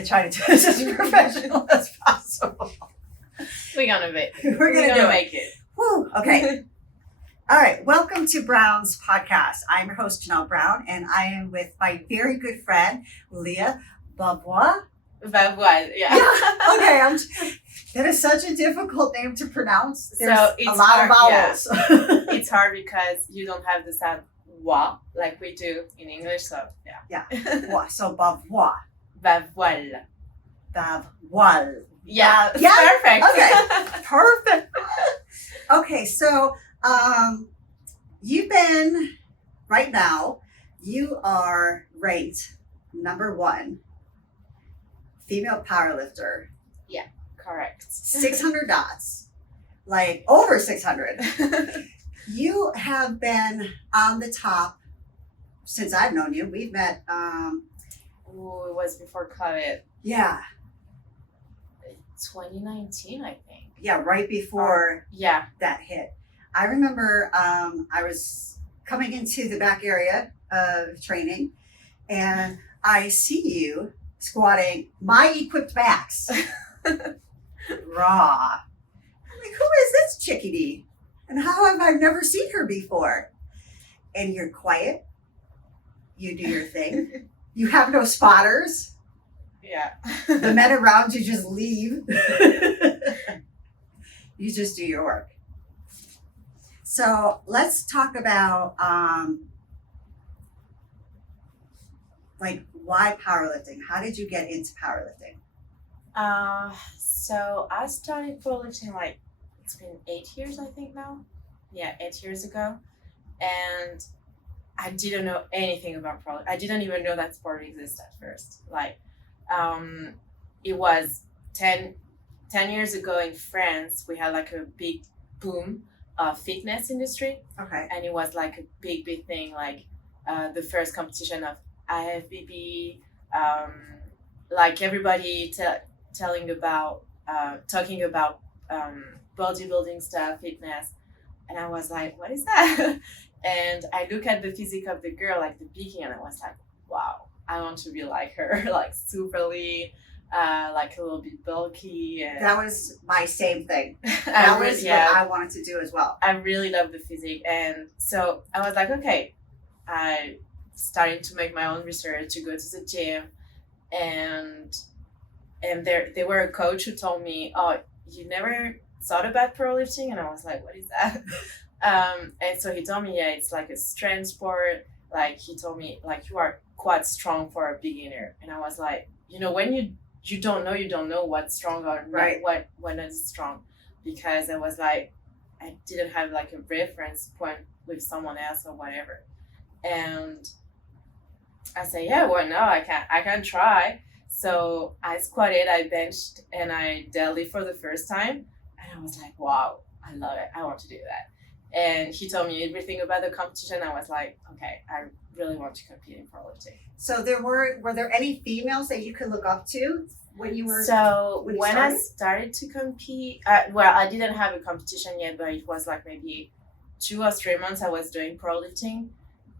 to try to do this as professional as possible. We're gonna make it. We're gonna make it. Woo, okay. All right. Welcome to Brown's podcast. I'm your host, Janelle Brown, and I am with my very good friend, Lya Bavoil. Bavoil, yeah. Okay. That is such a difficult name to pronounce. There's So it's a lot of vowels. Yeah. It's hard because you don't have the sound wa like we do in English. So yeah. Yeah. So Bavoil. Bavoil. Bavoil. Yeah. Yeah? Perfect. Okay. Perfect. Okay. So you've been, right now, you are ranked number 1 female powerlifter. Yeah, correct. 600 dots, like over 600. You have been on the top since I've known you. We've met. Ooh, it was before COVID. Yeah. 2019, I think. Yeah, right before Yeah. that hit. I remember I was coming into the back area of training, and I see you squatting my equipped max. Raw. I'm like, who is this chickadee? And how have I never seen her before? And you're quiet. You do your thing. You have no spotters. Yeah. The men around you just leave. You just do your work. So let's talk about like why powerlifting? How did you get into powerlifting? So I started powerlifting like it's been 8 years, I think now. Yeah, 8 years ago, and I didn't know anything about powerlifting. I didn't even know that sport existed at first. Like, it was 10 years ago in France. We had like a big boom of fitness industry. Okay. And it was like a big thing, like the first competition of IFBB, like everybody talking about bodybuilding stuff, fitness, and I was like, what is that? And I look at the physique of the girl, like the bikini, and I was like, wow, I want to be like her, like super lean, like a little bit bulky. And That was my same thing. That was what I wanted to do as well. I really love the physique, and so I was like, okay, I started to make my own research, to go to the gym, and there were a coach who told me, oh, you never thought about powerlifting? And I was like, what is that? And so he told me, yeah, it's like a strength sport. Like he told me, like, you are quite strong for a beginner. And I was like, when you don't know what's strong or Right. what is strong, because I was like, I didn't have like a reference point with someone else or whatever. And I said, yeah, well, no, I can try. So I squatted, I benched, and I deadlift for the first time. And I was like, wow, I love it. I want to do that. And he told me everything about the competition. I was like, okay, I really want to compete in powerlifting. So were there any females that you could look up to when you were? So when you when I started to compete, well, I didn't have a competition yet, but it was like maybe 2 or 3 months I was doing powerlifting.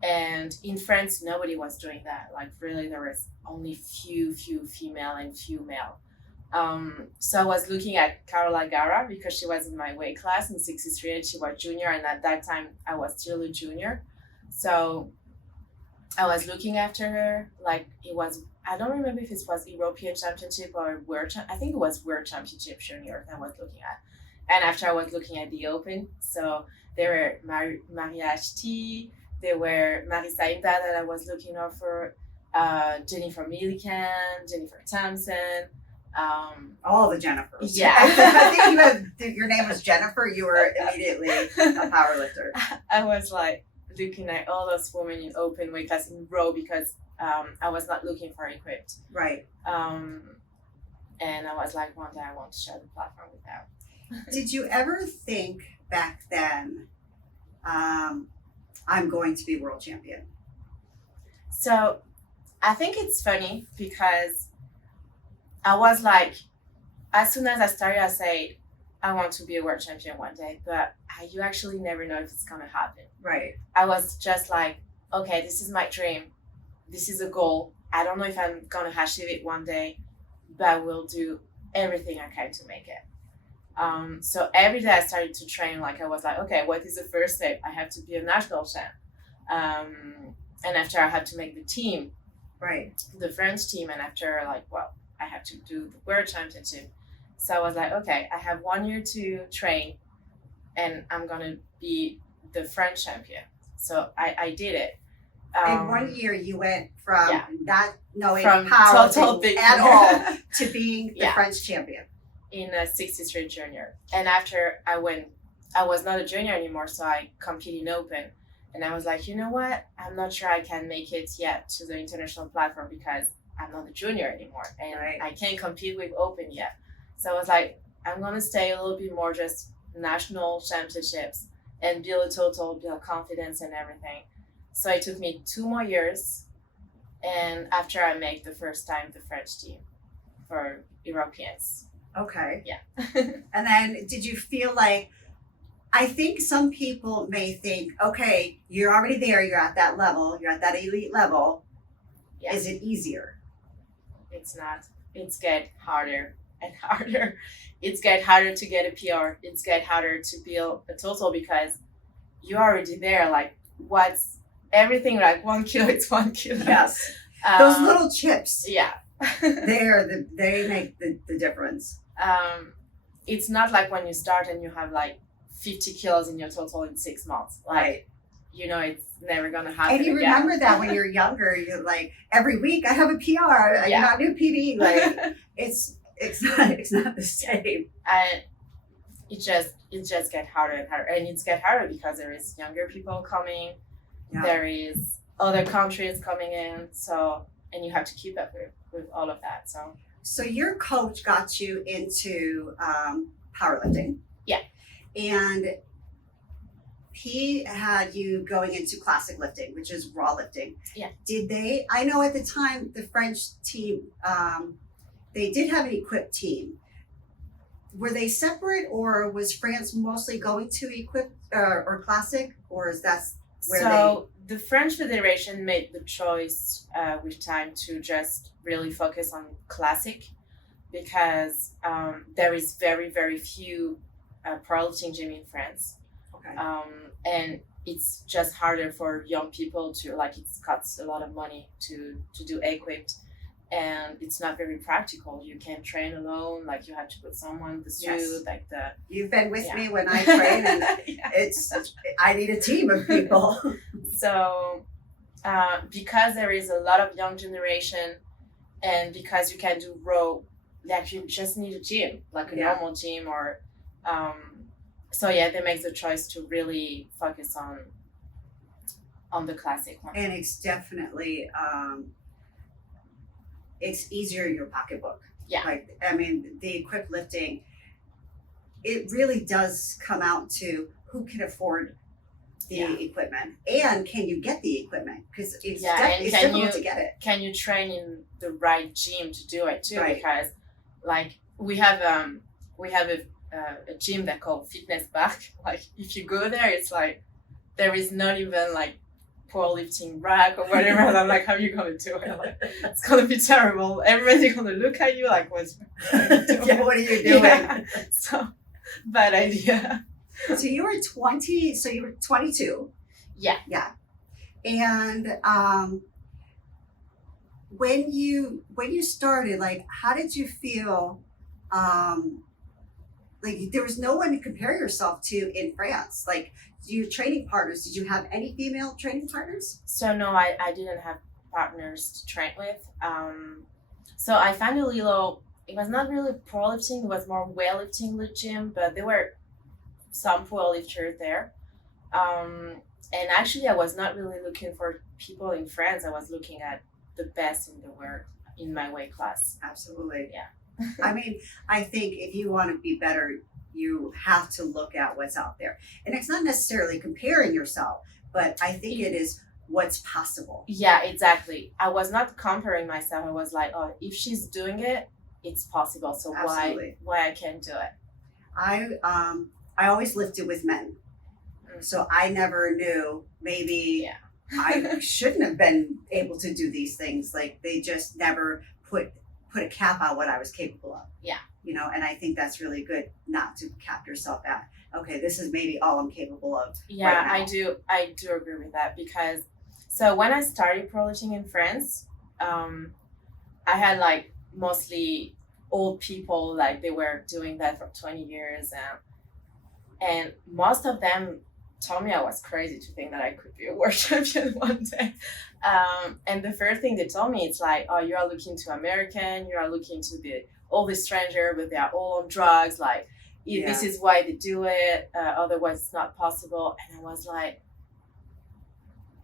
And in France, nobody was doing that. Like really, there was only few female and few male. So I was looking at Carola Gara because she was in my weight class in 63 and she was junior, and at that time I was still a junior. So I was looking after her. Like it was, I don't remember if it was European Championship or I think it was World Championship junior that I was looking at. And after I was looking at the Open, so there were Maria Ashti, there were Marisa Inda that I was looking out for, Jennifer Millican, Jennifer Thompson. All the Jennifers. Yeah. I think your name was Jennifer. You were immediately a powerlifter. I was like looking at all those women in open weight class in row because I was not looking for equipped. Right. And I was like, one day I want to share the platform with them. Did you ever think back then, I'm going to be world champion? So I think it's funny because I was like, as soon as I started, I said, I want to be a world champion one day, but you actually never know if it's going to happen. Right. I was just like, okay, this is my dream. This is a goal. I don't know if I'm going to achieve it one day, but will do everything I can to make it. So every day I started to train. Like I was like, okay, what is the first step? I have to be a national champ, and after I have to make the team, Right. the French team, and after I have to do the world championship. So I was like, okay, I have 1 year to train, and I'm gonna be the French champion. So I did it. In 1 year, you went from Yeah. not knowing From power total big at all to being the Yeah. French champion. in a 63 junior. And after I was not a junior anymore, so I competed in open. And I was like, you know what? I'm not sure I can make it yet to the international platform because I'm not a junior anymore and Right. I can't compete with open yet. So I was like, I'm gonna stay a little bit more just national championships and build confidence and everything. So it took me 2 more years, and after I made the first time the French team for Europeans. Okay. Yeah. And then did you feel like, I think some people may think, okay, you're already there, you're at that level, you're at that elite level. Yeah. Is it easier? It's not. It's get harder and harder. It's get harder to get a PR. It's get harder to build a total because you're already there. Like what's everything like 1 kilo? It's 1 kilo. Yes. Those little chips, Yeah. they make the difference. It's not like when you start and you have like 50 kilos in your total in 6 months. Like, Right. you know, it's never gonna happen. And you again. remember that when you're younger, you're like, every week I have a PR, I Yeah. got a new PB. Like it's not the same. And it just get harder and harder, and it's get harder because there is younger people coming, Yeah. there is other countries coming in, so and you have to keep up with all of that. So your coach got you into powerlifting. Yeah. And he had you going into classic lifting, which is raw lifting. Yeah. I know at the time the French team, they did have an equipped team. Were they separate, or was France mostly going to equipped or classic, or is that where the French Federation made the choice with time to just really focus on classic because there is very, very few powerlifting gym in France. Okay. And it's just harder for young people to it costs a lot of money to do equipped, and it's not very practical. You can't train alone, like you have to put someone the suit, Yes. like the You've been with Yeah. me when I train, and Yeah. I need a team of people. So because there is a lot of young generation, and because you can do row, like you just need a gym, like a Yeah. normal gym, or so yeah, they make the choice to really focus on the classic one. And it's definitely it's easier in your pocketbook. Yeah. Like, I mean, the equipped lifting, it really does come out to who can afford the Yeah. equipment, and can you get the equipment, because it's, Yeah, and it's can difficult you- to get it. Can you train in the right gym to do it too? Right. Because like we have a gym that called Fitness Park. Like if you go there, it's like there is not even like powerlifting rack or whatever. And I'm like, how are you gonna do it? Like, it's gonna be terrible. Everybody's gonna look at you like, what's Yeah, what are you doing? Yeah. So bad idea. So you were 20, so you were 22. Yeah. Yeah. And when you started, like, how did you feel? Like there was no one to compare yourself to in France. Like your training partners, did you have any female training partners? So no, I didn't have partners to train with. So I found a little. It was not really powerlifting. It was more weightlifting with gym, but there were some powerlifters there. And actually, I was not really looking for people in France. I was looking at the best in the world in my weight class. Absolutely. Yeah. I mean, I think if you want to be better, you have to look at what's out there. And it's not necessarily comparing yourself, but I think it is what's possible. Yeah, exactly. I was not comparing myself. I was like, oh, if she's doing it, it's possible. So Absolutely. why I can't do it? I always lifted with men. So I never knew, maybe Yeah. I shouldn't have been able to do these things. Like they just never put put a cap on what I was capable of. Yeah. You know, and I think that's really good not to cap yourself at, okay, this is maybe all I'm capable of. Yeah, right now. I do agree with that, because so when I started powerlifting in France, I had like mostly old people, like they were doing that for 20 years, and most of them told me I was crazy to think that I could be a world champion one day. And the first thing they told me, it's like, oh, you are looking too American, you are looking to be all the stranger, but they are all on drugs, like this is why they do it, otherwise it's not possible. And I was like,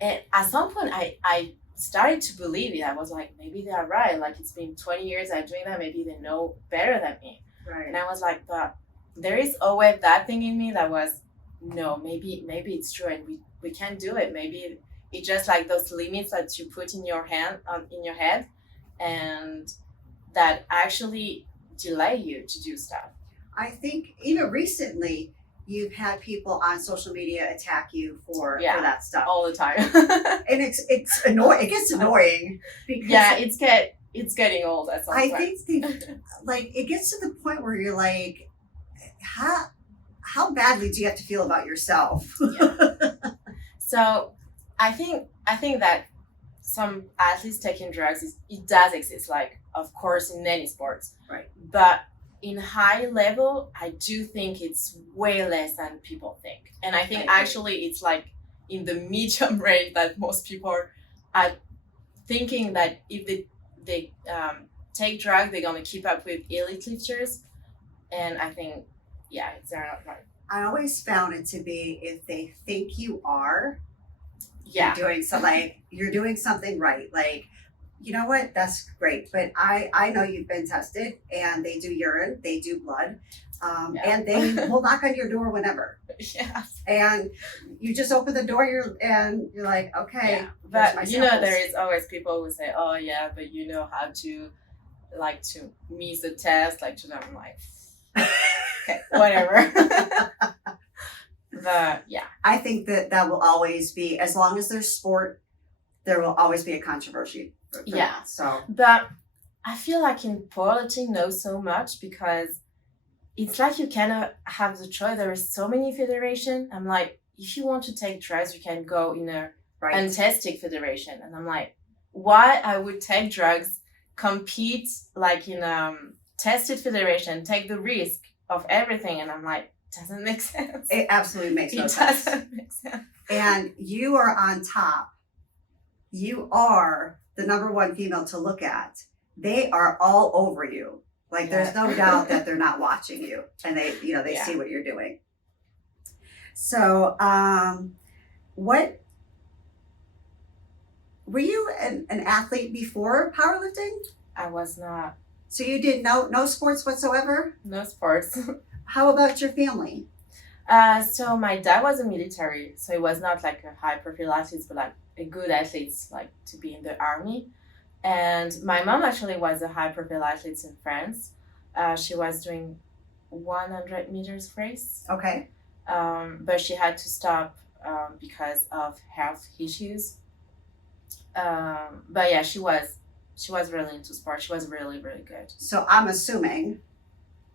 and at some point I started to believe it. I was like, maybe they are right, like it's been 20 years I'm doing that, maybe they know better than me. Right. And I was like, but there is always that thing in me that was, no, maybe it's true, and we can do it. Maybe it's just like those limits that you put in your head, and that actually delay you to do stuff. I think even recently you've had people on social media attack you for that stuff all the time. And it's annoying. It gets annoying because it's getting old at some point. I think like it gets to the point where you're like, how badly do you have to feel about yourself? So I think that some athletes taking drugs, it does exist, like of course in many sports, right? But in high level, I do think it's way less than people think. And I think actually it's like in the medium range that most people are thinking that if they take drugs, they're going to keep up with elite lifters. And I think, it's not right. I always found it to be, if they think you are, you're doing something right. Like, you know what? That's great. But I know you've been tested, and they do urine, they do blood, and they will knock on your door whenever. Yeah. And you just open the door, you're like, okay. Yeah. But you know, there is always people who say, oh yeah, but you know how to miss the test. Like to them, I'm like, okay, whatever. But yeah, I think that will always be, as long as there's sport, there will always be a controversy. Yeah. So, but I feel like in powerlifting, not so much, because it's like you cannot have the choice. There is so many federations. I'm like, if you want to take drugs, you can go in a untested federation. And I'm like, why I would take drugs, compete like in tested federation, take the risk of everything? And I'm like, doesn't make sense. It absolutely makes no sense. It doesn't make sense. And you are on top. You are the number one female to look at. They are all over you. Like there's no doubt that they're not watching you, and they see what you're doing. So, what were you an athlete before powerlifting? I was not. So you did no sports whatsoever? No sports. How about your family? So my dad was a military, so he was not like a high profile athlete, but like a good athlete, like to be in the army. And my mom actually was a high profile athlete in France. She was doing 100 meters race. Okay. But she had to stop because of health issues. But yeah, she was really into sport. She was really, really good. So I'm assuming.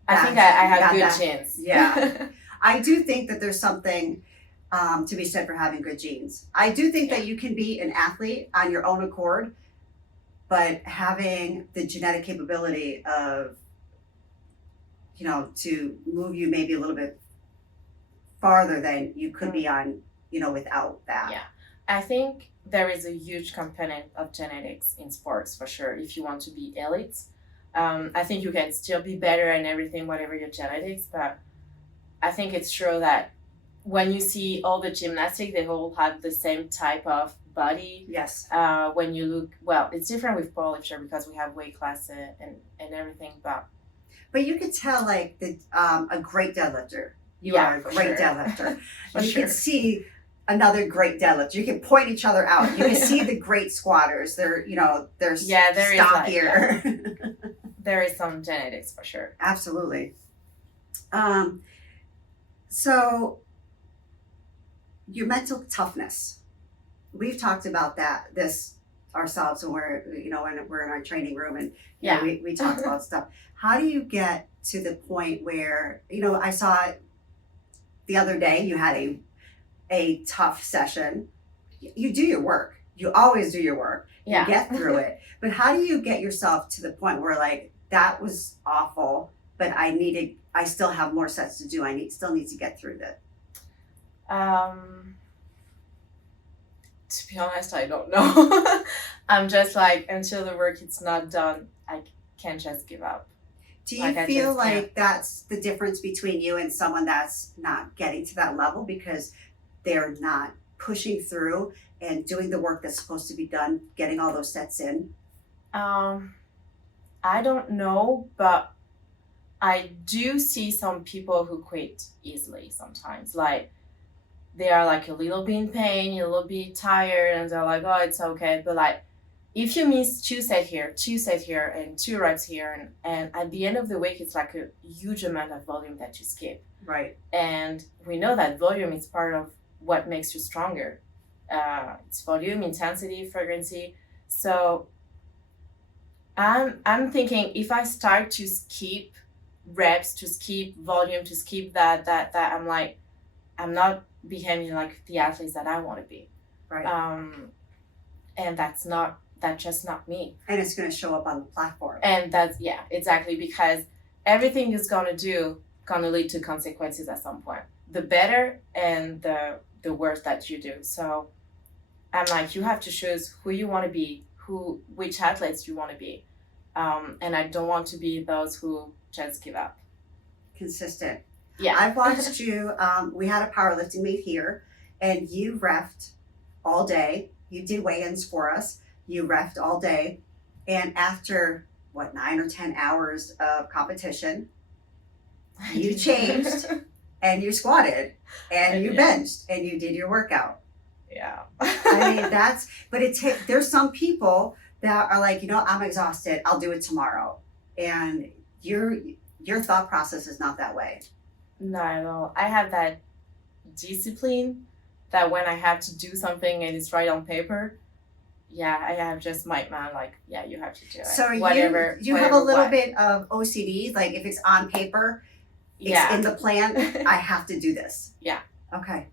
I think I have good genes. Yeah. I do think that there's something to be said for having good genes. I do think that you can be an athlete on your own accord, but having the genetic capability of, to move you maybe a little bit farther than you could be on, without that. Yeah. I think there is a huge component of genetics in sports for sure. If you want to be elite, I think you can still be better and everything, whatever your genetics, but I think it's true that when you see all the gymnastics, they all have the same type of body. Yes. When you look, it's different with powerlifter because we have weight class and everything, but you could tell like a great deadlifter. You are a great deadlifter. You can see another great deadlifter. You can point each other out. You can see the great squatters. They're stockier. There is some genetics for sure. Absolutely. So your mental toughness, we've talked about this ourselves when we're in our training room and Yeah. we talk about stuff. How do you get to the point where, I saw it the other day, you had a tough session. You do your work. You always do your work. You Yeah. get through it. But how do you get yourself to the point where like, that was awful, but I still have more sets to do. Still need to get through that. To be honest, I don't know. I'm just like, until the work is not done, I can't just give up. Do you feel like that's the difference between you and someone that's not getting to that level because they're not pushing through and doing the work that's supposed to be done, getting all those sets in? I don't know, but I do see some people who quit easily sometimes. Like, they are like a little bit in pain, a little bit tired, and they're like, oh, it's okay. But like, if you miss 2 sets here, and 2 reps here, and at the end of the week, it's like a huge amount of volume that you skip. Right. And we know that volume is part of what makes you stronger. It's volume, intensity, frequency. So I'm thinking, if I start to skip reps, to skip volume, to skip that, I'm like, I'm not behaving like the athletes that I want to be. Right. And that's just not me. And it's going to show up on the platform. And that's, yeah, exactly, because everything is going to lead to consequences at some point. The better and the worse that you do. So I'm like, you have to choose who you want to be, which athletes you want to be. And I don't want to be those who just give up. Consistent. Yeah. I've watched you, we had a powerlifting meet here, and you reffed all day. You did weigh-ins for us. You reffed all day. And after, 9 or 10 hours of competition, you changed and you squatted and you benched and you did your workout. Yeah. I mean, there's some people that are like, I'm exhausted, I'll do it tomorrow. And your thought process is not that way. Not at all. I have that discipline that when I have to do something and it's right on paper, I have just my mind like, you have to do it. So whatever. You have a little bit of OCD, like if it's on paper, it's in the plan, I have to do this. Yeah. Okay.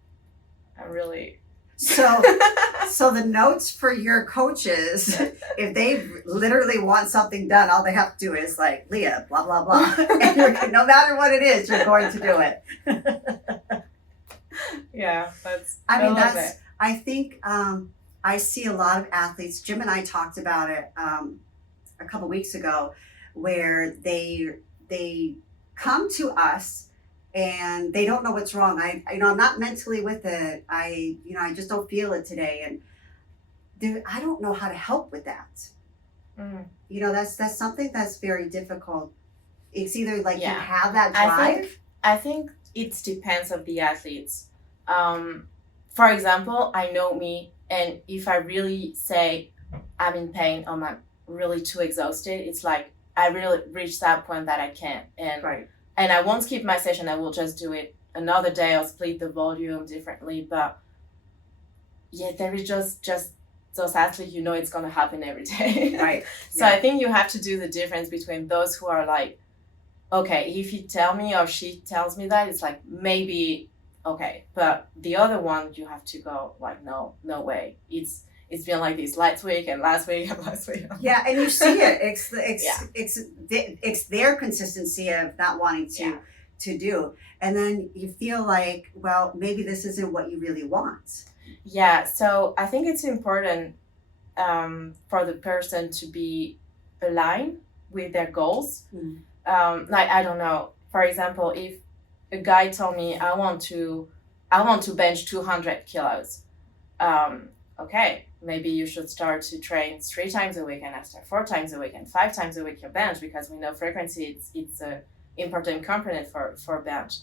I'm really. So the notes for your coaches, if they literally want something done, all they have to do is like, Lya, blah, blah, blah. And no matter what it is, you're going to do it. Yeah, I think I see a lot of athletes, Jim and I talked about it a couple weeks ago, where they come to us and they don't know what's wrong. I'm not mentally with it. I just don't feel it today. And I don't know how to help with that. Mm. That's something that's very difficult. It's either like you have that drive. I think it depends of the athletes. For example, I know me, and if I really say I'm in pain or I'm really too exhausted, it's like I really reach that point that I can't. And I won't skip my session. I will just do it another day. I'll split the volume differently. But there is just those athletes, it's going to happen every day. Right. So I think you have to do the difference between those who are like, okay, if you tell me or she tells me that, it's like maybe okay. But the other one, you have to go like, no way. It's been like this last week and last week and last week. Yeah, and you see it. It's their consistency of not wanting to do, and then you feel like, well, maybe this isn't what you really want. Yeah, so I think it's important for the person to be aligned with their goals. Mm. Like, I don't know. For example, if a guy told me I want to bench 200 kilos, okay, maybe you should start to train 3 times a week and after 4 times a week and 5 times a week you bench, because we know frequency it's a important component for bench.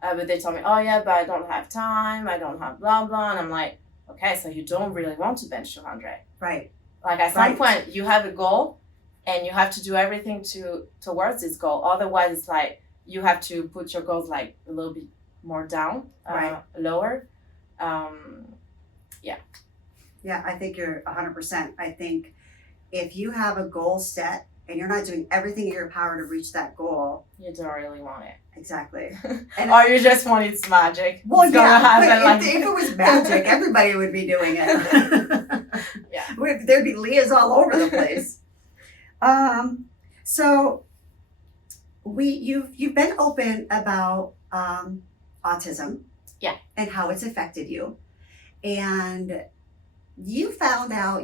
But they told me, oh yeah, but I don't have time, I don't have blah blah, and I'm like, okay, so you don't really want to bench 200. Right. Like at some point you have a goal and you have to do everything towards this goal. Otherwise it's like you have to put your goals like a little bit more down, lower. Yeah. Yeah, I think you're 100%. I think if you have a goal set and you're not doing everything in your power to reach that goal, You don't really want it. exactly. Or you just want it's magic. Well, It's gonna yeah, happen but like if it was magic, everybody would be doing it. Yeah. There'd be Lyas all over the place. So you've been open about autism, Yeah, and how it's affected you, and you found out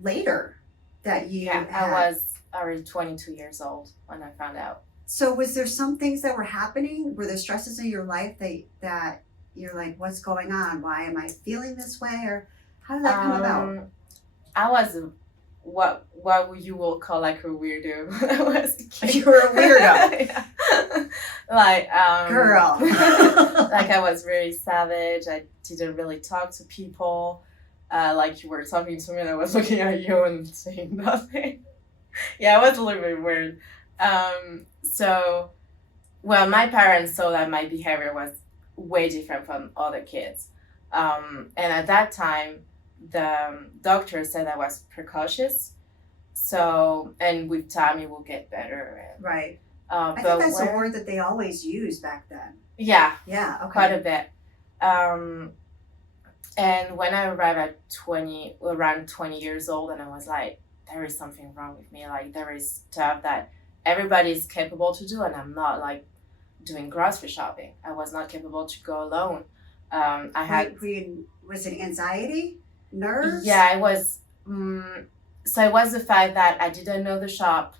later that you yeah. I had. was already 22 years old when I found out. So was there some things that were happening? Were there stresses in your life that you're like, what's going on? Why am I feeling this way? Or how did that come about? I was what you will call like a weirdo when I was a kid. You were a weirdo. Yeah. Like Girl. like I was very savage. I didn't really talk to people. Like you were talking to me and I was looking at you and saying nothing. Yeah, it was a little bit weird. So, well, my parents saw that my behavior was way different from other kids. And at that time, the doctor said I was precocious. So, and with time it will get better. And, Right. but I think that's a when- word that they always used back then. Yeah, Yeah, okay. quite a bit. And when I arrived at around 20 years old, and I was like, there is something wrong with me. Like there is stuff that everybody is capable to do, and I'm not. Like doing grocery shopping, I was not capable to go alone. I had Was it anxiety? Nerves? Yeah, it was. So it was the fact that I didn't know the shop.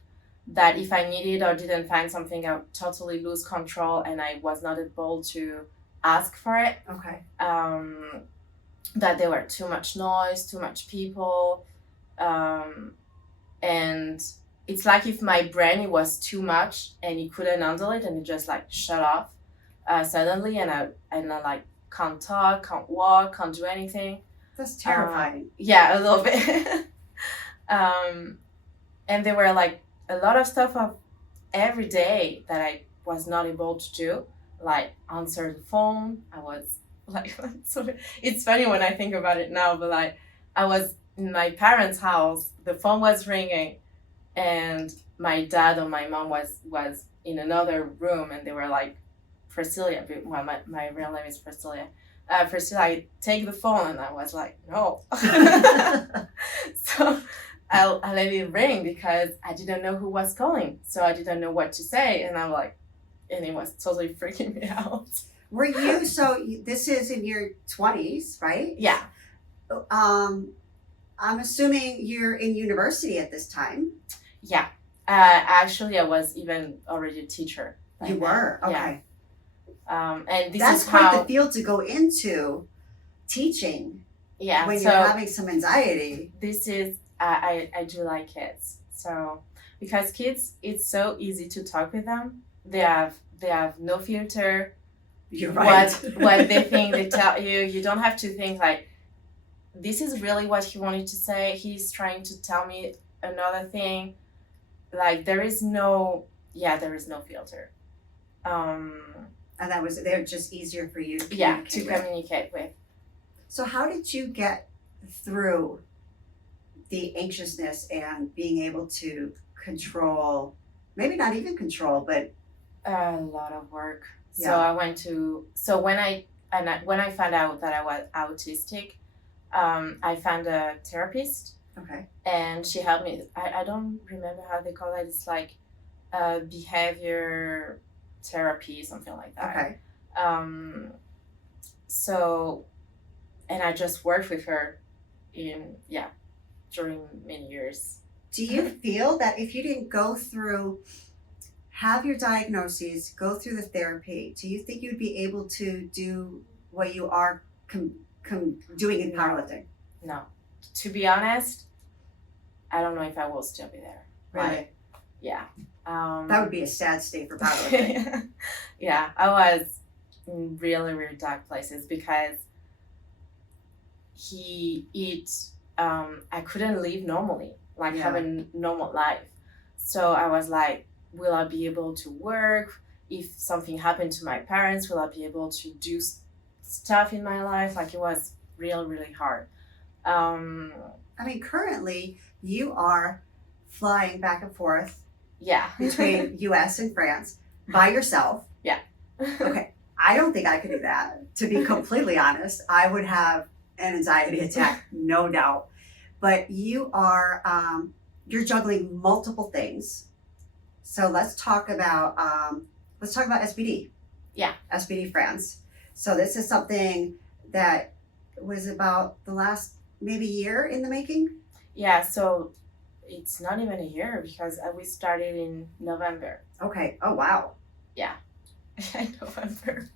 That if I needed or didn't find something, I would totally lose control, and I was not able to ask for it. Okay. That there were too much noise, too much people, and it's like if my brain was too much and it couldn't handle it, and it just like shut off suddenly, and I like can't talk, can't walk, can't do anything. That's terrifying. Yeah, a little bit. And there were like a lot of stuff of every day that I was not able to do, like answer the phone. I was like, it's funny when I think about it now, but like I was in my parents' house, the phone was ringing, and my dad or my mom was in another room, and they were like, Priscilla, well, my real name is Priscilla. Priscilla, I take the phone, and I was like, no. So I let it ring because I didn't know who was calling, so I didn't know what to say, and I'm like, and it was totally freaking me out. Were you, this is in your 20s, right? Yeah. I'm assuming you're in university at this time. Yeah. Actually, I was even already a teacher. You were? Okay. Yeah. And this That's is quite how the field to go into, teaching. Yeah. When so you're having some anxiety. this is I do like kids. So because kids, it's so easy to talk with them. They have no filter. You're right. What they think, they tell you. You don't have to think like, this is really what he wanted to say. He's trying to tell me another thing. Like there is no filter. And they're just easier for you to To communicate with. communicate with. So how did you get through the anxiousness and being able to control, maybe not even control, but A lot of work. Yeah. So I went to when I found out that I was autistic, I found a therapist, okay. and she helped me. I don't remember how they call it. It's like behavior therapy, something like that. Okay. So, and I just worked with her during many years. Do you feel that if you didn't go through, have your diagnoses, go through the therapy, do you think you'd be able to do what you are doing in powerlifting? No, to be honest, I don't know if I will still be there. Really? Like, yeah. That would be a sad state for powerlifting. Yeah, I was in really, really dark places because I couldn't live normally, like have a normal life. So I was like, will I be able to work? If something happened to my parents, will I be able to do stuff in my life? Like it was really, really hard. I mean, currently you are flying back and forth Yeah. between US and France by yourself. Yeah. Okay. I don't think I could do that. To be completely honest, I would have an anxiety attack, no doubt. But you're juggling multiple things. So let's talk about SBD. Yeah. SBD France. So this is something that was about the last maybe year in the making. Yeah, so it's not even a year because we started in November. Okay. Oh wow. November.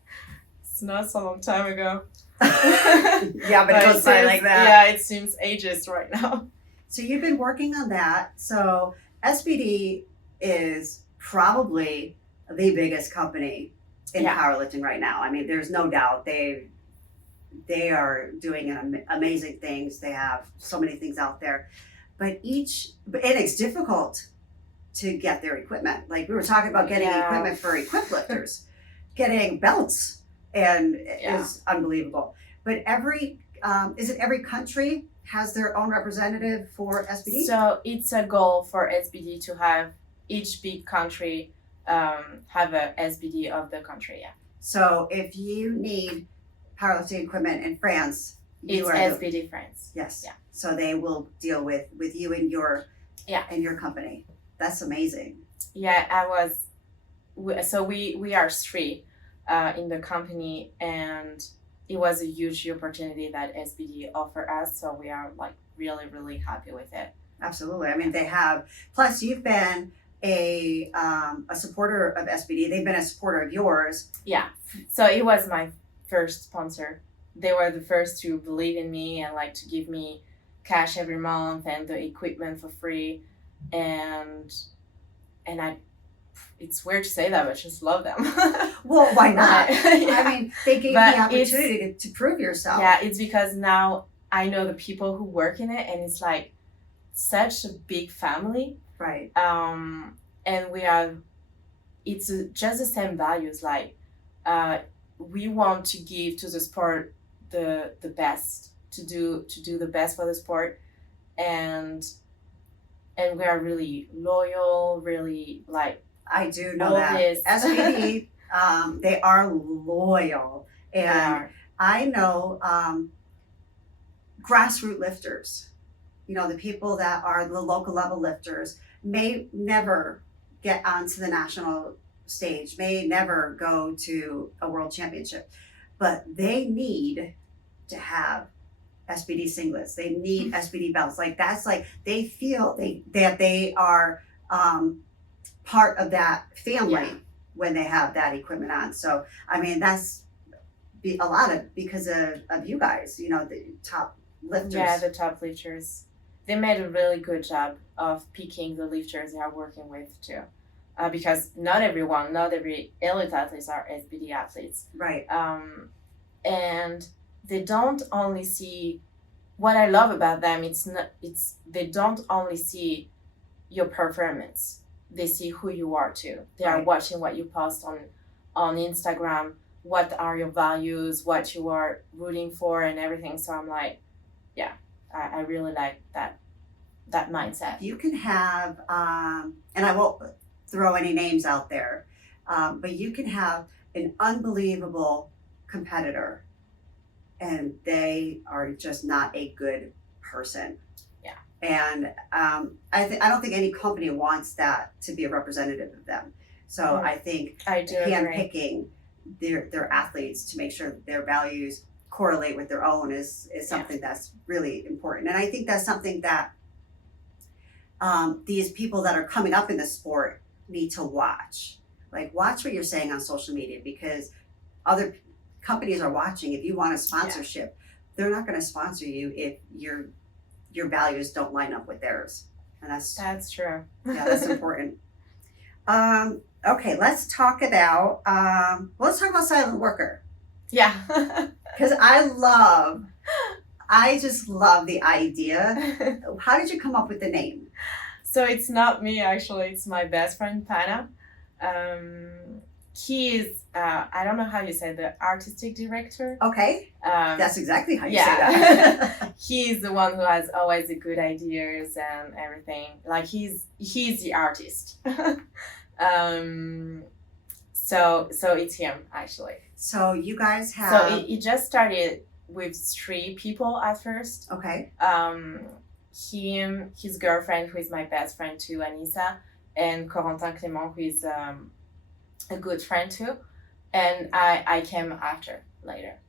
It's not so long time ago. Yeah, but it goes by like that. Yeah, it seems ages right now. So you've been working on that. So SBD is probably the biggest company in Yeah. powerlifting right now. I mean, there's no doubt they are doing amazing things. They have so many things out there, and it's difficult to get their equipment. Like we were talking about getting Yeah. equipment for equipped lifters, getting belts, and Yeah. is unbelievable. But every country has their own representative for SBD? So it's a goal for SBD to have each big country have a SBD of the country. Yeah. So if you need powerlifting equipment in France, It's SBD France. Yes. Yeah. So they will deal with you and your company. That's amazing. Yeah, we are three in the company, and it was a huge opportunity that SBD offered us. So we are like really, really happy with it. Absolutely. I mean, they have. Plus, you've been a supporter of SBD. They've been a supporter of yours. Yeah. So it was my first sponsor. They were the first to believe in me and like to give me cash every month and the equipment for free, and it's weird to say that, but I just love them. Well, why not? Yeah. I mean, they gave you the opportunity to prove yourself. Yeah, it's because now I know the people who work in it, and it's like such a big family. Right. And it's just the same values. Like, we want to give to the sport the best, to do the best for the sport, and we are really loyal, really like. I do know all that. this. SBD, they are loyal. And I know grassroots lifters, the people that are the local level lifters, may never get onto the national stage, may never go to a world championship, but they need to have SBD singlets. They need SBD belts. Like that's like they feel that they are part of that family when they have that equipment on. So I mean that's a lot of because of you guys, the top lifters. Yeah, the top lifters. They made a really good job of picking the lifters they are working with too. Because not every elite athletes are SBD athletes. Right. And they don't only see, what I love about them, they don't only see your performance. They see who you are too. They are watching what you post on Instagram, what are your values, what you are rooting for and everything. So I'm like, yeah, I really like that mindset. You can have, and I won't throw any names out there, but you can have an unbelievable competitor and they are just not a good person. Yeah. And I don't think any company wants that to be a representative of them. So I think handpicking their athletes to make sure that their values correlate with their own is something that's really important. And I think that's something that these people that are coming up in the sport need to watch. Like watch what you're saying on social media, because other companies are watching. If you want a sponsorship, they're not going to sponsor you if your values don't line up with theirs. And that's true. Yeah, that's important. Okay, let's talk about silent worker. Yeah. Because I just love the idea. How did you come up with the name? So it's not me, actually. It's my best friend, Pana. he is, I don't know how you say, the artistic director. Okay, that's exactly how you say yeah. that. He's the one who has always the good ideas and everything. Like he's the artist. So it's him actually. So you guys have. So it just started with 3 people at first. Okay. Him, his girlfriend, who is my best friend too, Anissa, and Corentin Clément, who is a good friend too, and I came after later.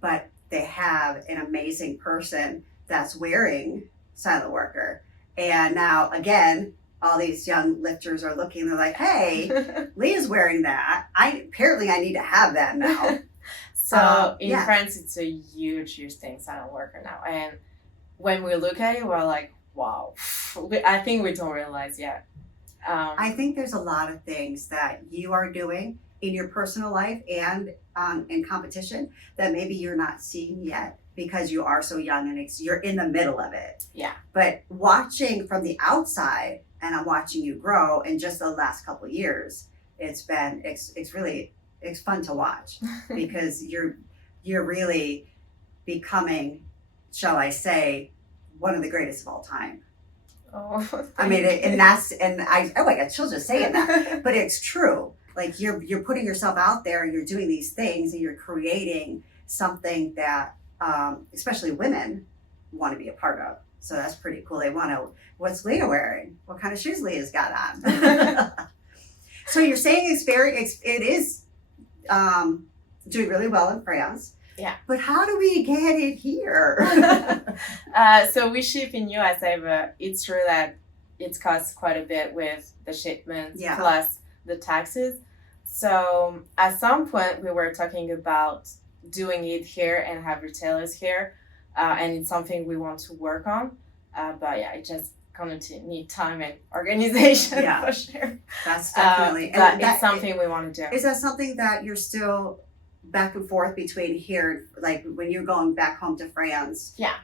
But they have an amazing person that's wearing silent worker, and now again, all these young lifters are looking. They're like, "Hey, Lya's wearing that. Apparently I need to have that now." So in yeah. France, it's a huge thing, silent worker now, and when we look at it, we're like, "Wow!" I think we don't realize yet. I think there's a lot of things that you are doing in your personal life and in competition that maybe you're not seeing yet because you are so young and you're in the middle of it. Yeah. But watching from the outside, and I'm watching you grow in just the last couple of years, it's fun to watch because you're really becoming, shall I say, one of the greatest of all time. Oh, I mean, oh my God, children saying that, but it's true. Like you're putting yourself out there, and you're doing these things, and you're creating something that, especially women, want to be a part of. So that's pretty cool. They want to. What's Lya wearing? What kind of shoes Lya's got on? So you're saying it is doing really well in France. Yeah. But how do we get it here? So we ship in USA, but it's true that it costs quite a bit with the shipments plus the taxes. So at some point we were talking about doing it here and have retailers here, and it's something we want to work on. But yeah, it just going to need time and organization for sure. That's definitely. But it's something we want to do. Is that something that you're still back and forth between here, like when you're going back home to France? Yeah.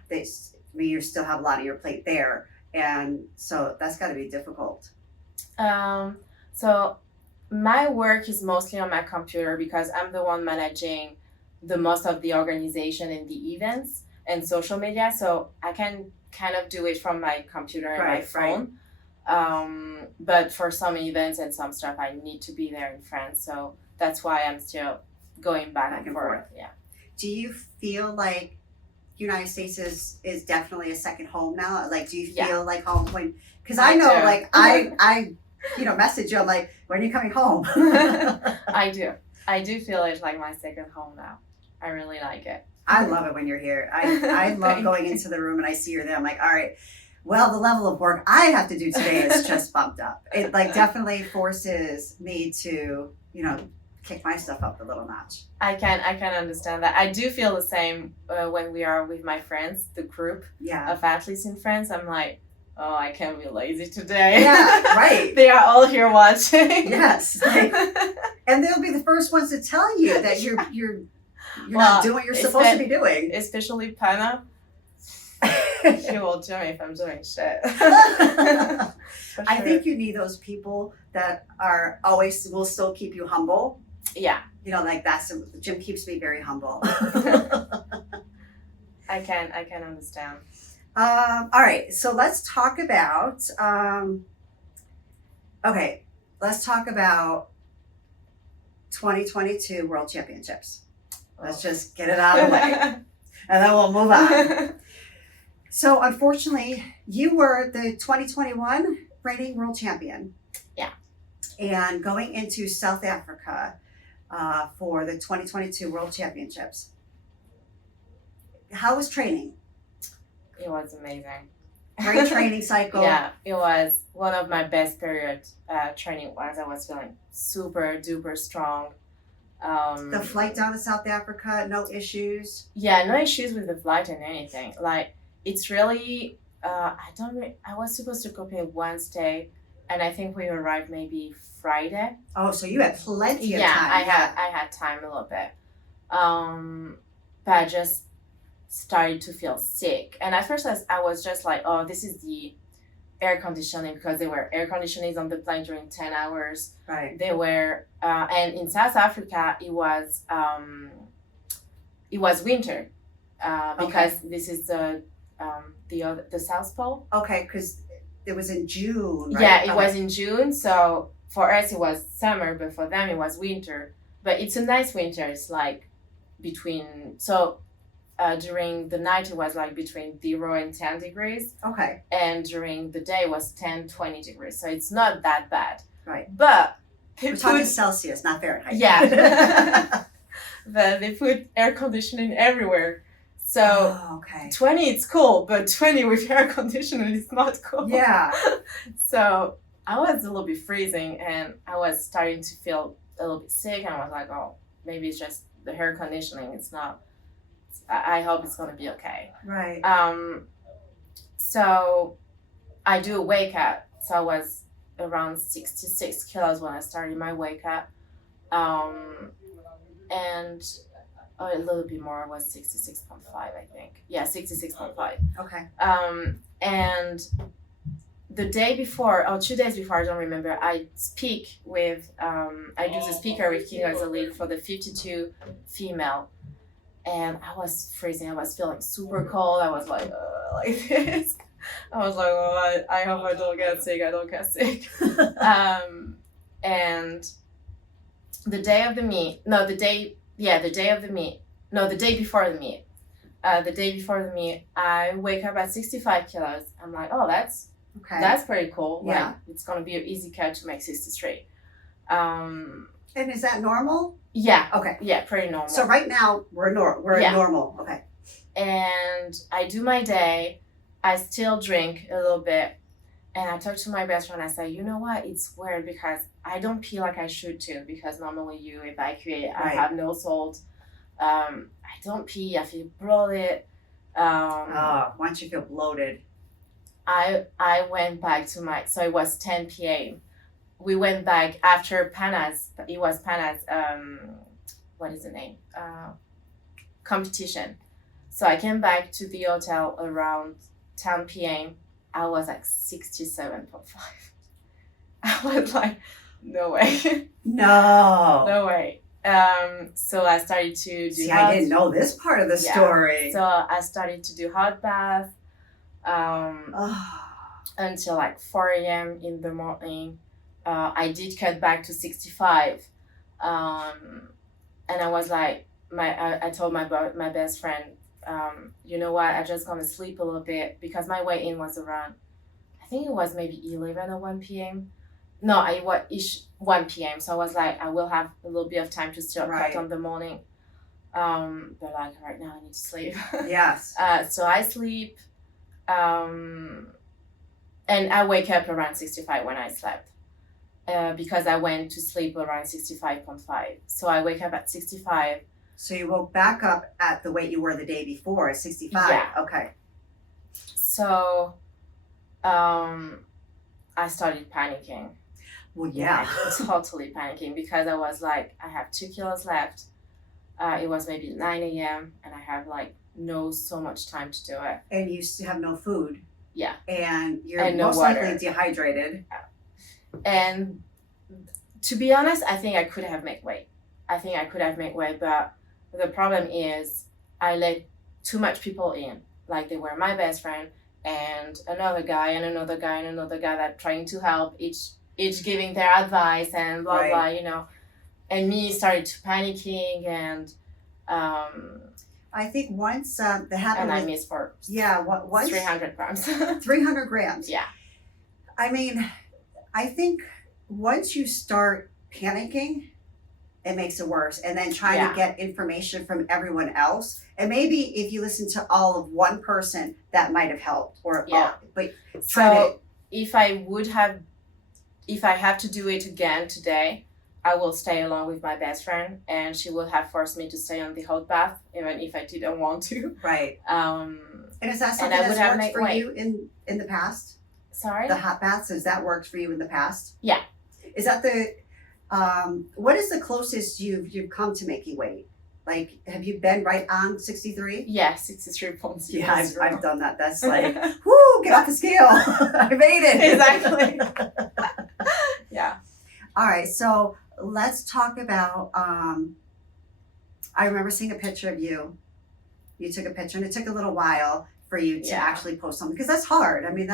You still have a lot on your plate there, and so that's got to be difficult. So my work is mostly on my computer because I'm the one managing the most of the organization and the events and social media. So I can kind of do it from my computer and my phone. But for some events and some stuff, I need to be there in France. So that's why I'm still going back and forth. Yeah. Do you feel like United States is definitely a second home now? Like, do you feel like home when? Because I know, like I message you. I'm like, when are you coming home? I do feel it's like my second home now. I really like it. I love it when you're here. I love going into the room and I see you there. I'm like, all right, well, the level of work I have to do today is just bumped up. It like definitely forces me to, kick my stuff up a little notch. I can understand that. I do feel the same when we are with my friends, the group of athletes in France. I'm like, oh, I can't be lazy today. Yeah, right. They are all here watching. Yes, and they'll be the first ones to tell you that you're not doing what you're supposed to be doing. Especially Pana. He will tell me if I'm doing shit. Sure. I think you need those people that are will still keep you humble. Yeah. Like the gym keeps me very humble. I can understand. All right, so let's talk about. Let's talk about 2022 World Championships. Let's just get it out of the way, and then we'll move on. So, unfortunately, you were the 2021 reigning world champion. Yeah. And going into South Africa for the 2022 World Championships. How was training? It was amazing. Great training cycle. Yeah, it was one of my best periods training-wise. I was feeling super duper strong. The flight down to South Africa, no issues? Yeah, no issues with the flight and anything. Like, it's really, I was supposed to compete Wednesday, and I think we arrived maybe Friday. Oh, so you had plenty of time. Yeah, I had time a little bit. But I just started to feel sick. And at first I was just like, oh, this is the air conditioning because there were air conditionings on the plane during 10 hours. Right. They were, and in South Africa, it was winter because this is the South Pole. Okay, because it was in June, right? Yeah, it was in June. So for us, it was summer, but for them, it was winter. But it's a nice winter. It's like during the night, it was like between 0 and 10 degrees. Okay. And during the day, it was 10, 20 degrees. So it's not that bad. Right. But we're talking Celsius, not Fahrenheit. Yeah. But they put air conditioning everywhere. So 20 it's cool, but 20 with air conditioning is not cool. Yeah. So I was a little bit freezing and I was starting to feel a little bit sick and I was like, oh, maybe it's just the air conditioning. It's not, I hope it's going to be okay. Right. So I do a wake up. So I was around 66 kilos when I started my wake up. And a little bit more was 66.5, I think. Yeah, 66.5. Okay. And the day before, or 2 days before, I don't remember, I speak with, I do the speaker with King as a lead for the 52 female. And I was freezing. I was feeling super cold. I was like this. I was like, oh, I hope I don't get sick. I don't get sick. And the day before the meet, I wake up at 65 kilos. I'm like, oh, that's pretty cool. Yeah. Like, it's going to be an easy cut to make 63. And is that normal? Yeah. Okay. Yeah, pretty normal. So right now we're normal. Okay. And I do my day. I still drink a little bit. And I talked to my best friend. I said, you know what? It's weird because I don't pee like I should too. Because normally you evacuate. I have no salt. I don't pee. I feel bloated. Once you feel bloated. I went back to so it was 10 p.m. We went back after Pana's. It was Pana's. What is the name? Competition. So I came back to the hotel around 10 p.m. I was like 67.5. I was like, no way. No way. So I started to do I didn't know this part of the story. So I started to do hot bath until like 4 a.m. in the morning. I did cut back to 65. And I was like, I told my best friend, you know what, I just gonna sleep a little bit because my weigh-in was around, I think it was maybe 11 or 1 p.m. No, it was 1 p.m. So I was like, I will have a little bit of time to still cut on the morning. But like right now I need to sleep. Yes. So I sleep, and I wake up around 65 when I slept. Because I went to sleep around 65.5. So I wake up at 65. So you woke back up at the weight you were the day before, 65. Yeah. Okay. So I started panicking. Well, yeah. Like, totally panicking because I was like, I have 2 kilos left. It was maybe 9 a.m. and I have like so much time to do it. And you still have no food. Yeah. And you're and most likely dehydrated. And to be honest, I think I could have made weight. But the problem is I let too much people in. Like they were my best friend and another guy and another guy and another guy that trying to help, each giving their advice and blah blah, you know. And me started to panicking and I think once that happened. And I missed for once 300 grams. 300 grams. Yeah. I mean, I think once you start panicking, it makes it worse. And then trying to get information from everyone else. And maybe if you listen to all of one person, that might have helped. But so if I have to do it again today, I will stay along with my best friend and she will have forced me to stay on the hot bath, even if I didn't want to. Right. And is that something that's worked for you in the past? Sorry? The hot baths, has that worked for you in the past? Yeah. Is that what is the closest you've come to making weight? Like, have you been right on 63? Yeah, 63.0. Yeah, I've done that. That's like, whoo, get off the scale. I made it. Exactly. Yeah. All right, so let's talk about, I remember seeing a picture of you. You took a picture, and it took a little while for you to actually post something, because that's hard. I mean,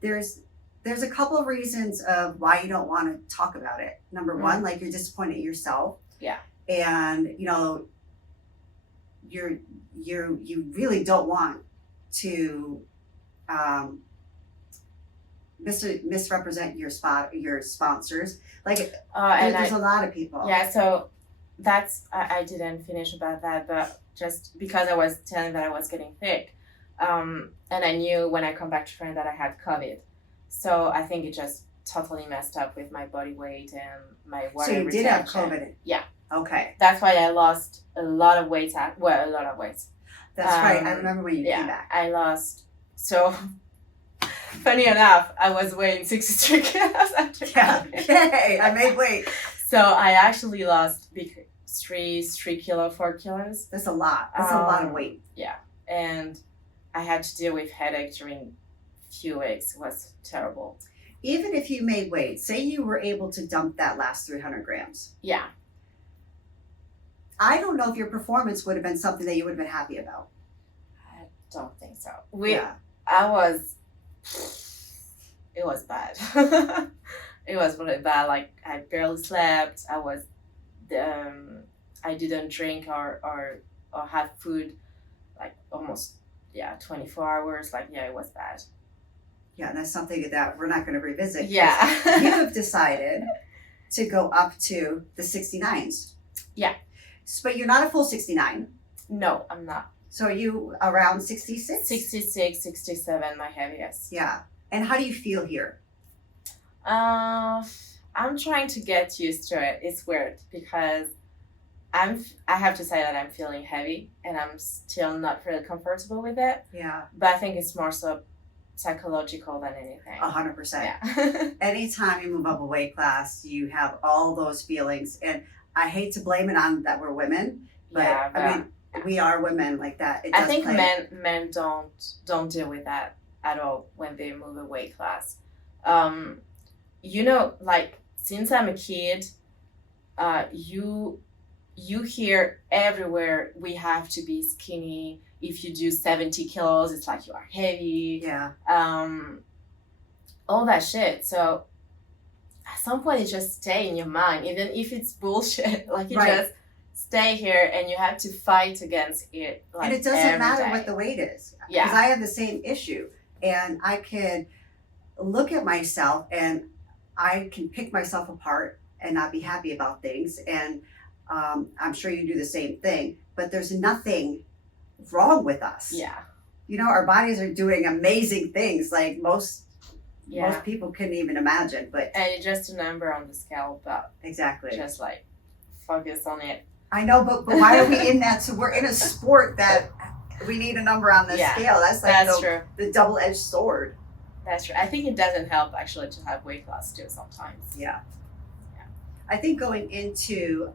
there's a couple of reasons of why you don't want to talk about it. Number one, like, you're disappointed in yourself. Yeah. And, you know, you really don't want to misrepresent your sponsors. Like, there's a lot of people. Yeah, so that's I didn't finish about that, but just because I was telling that I was getting thick, and I knew when I come back to France that I had COVID, so I think it just totally messed up with my body weight and my water So you retention. did have COVID. Yeah. Okay. That's why I lost a lot of weight. A lot of weight. That's right. I remember when you came back. I lost. So, funny enough, I was weighing 63 kilos after COVID. Yay! I made weight. So I actually lost 3 kilo, 4 kilos. That's a lot. That's a lot of weight. Yeah, and I had to deal with headache during a few weeks. It was terrible. Even if you made weight, say you were able to dump that last 300 grams. Yeah. I don't know if your performance would have been something that you would have been happy about. I don't think so. It was bad. It was really bad. Like, I barely slept. I didn't drink or have food like almost 24 hours. Like, it was bad. Yeah, and that's something that we're not going to revisit. Yeah. You have decided to go up to the 69s. Yeah. But you're not a full 69. No, I'm not. So are you around 66? 66, 67, my heaviest. Yeah. And how do you feel here? I'm trying to get used to it. It's weird because I have to say that I'm feeling heavy and I'm still not really comfortable with it. Yeah. But I think it's more so psychological than anything. 100%. Yeah. Anytime you move up a weight class, you have all those feelings. And I hate to blame it on that we're women, but I mean, we are women like that. I think men don't deal with that at all when they move a weight class. You know, like, since I'm a kid, you hear everywhere we have to be skinny. If you do 70 kilos, it's like you are heavy. Yeah. All that shit. So at some point, it just stay in your mind, even if it's bullshit. Like, you just stay here and you have to fight against it. Like, and it doesn't matter what the weight is. Yeah. Because I have the same issue. And I can look at myself and I can pick myself apart and not be happy about things. And I'm sure you do the same thing. But there's nothing wrong with us. Yeah. You know, our bodies are doing amazing things like most people couldn't even imagine. But and it's just a number on the scale, but exactly. Just like focus on it. I know, but why are we in that? So we're in a sport that we need a number on the scale. That's like true. The double-edged sword. That's true. I think it doesn't help actually to have weight class too sometimes. Yeah. I think going into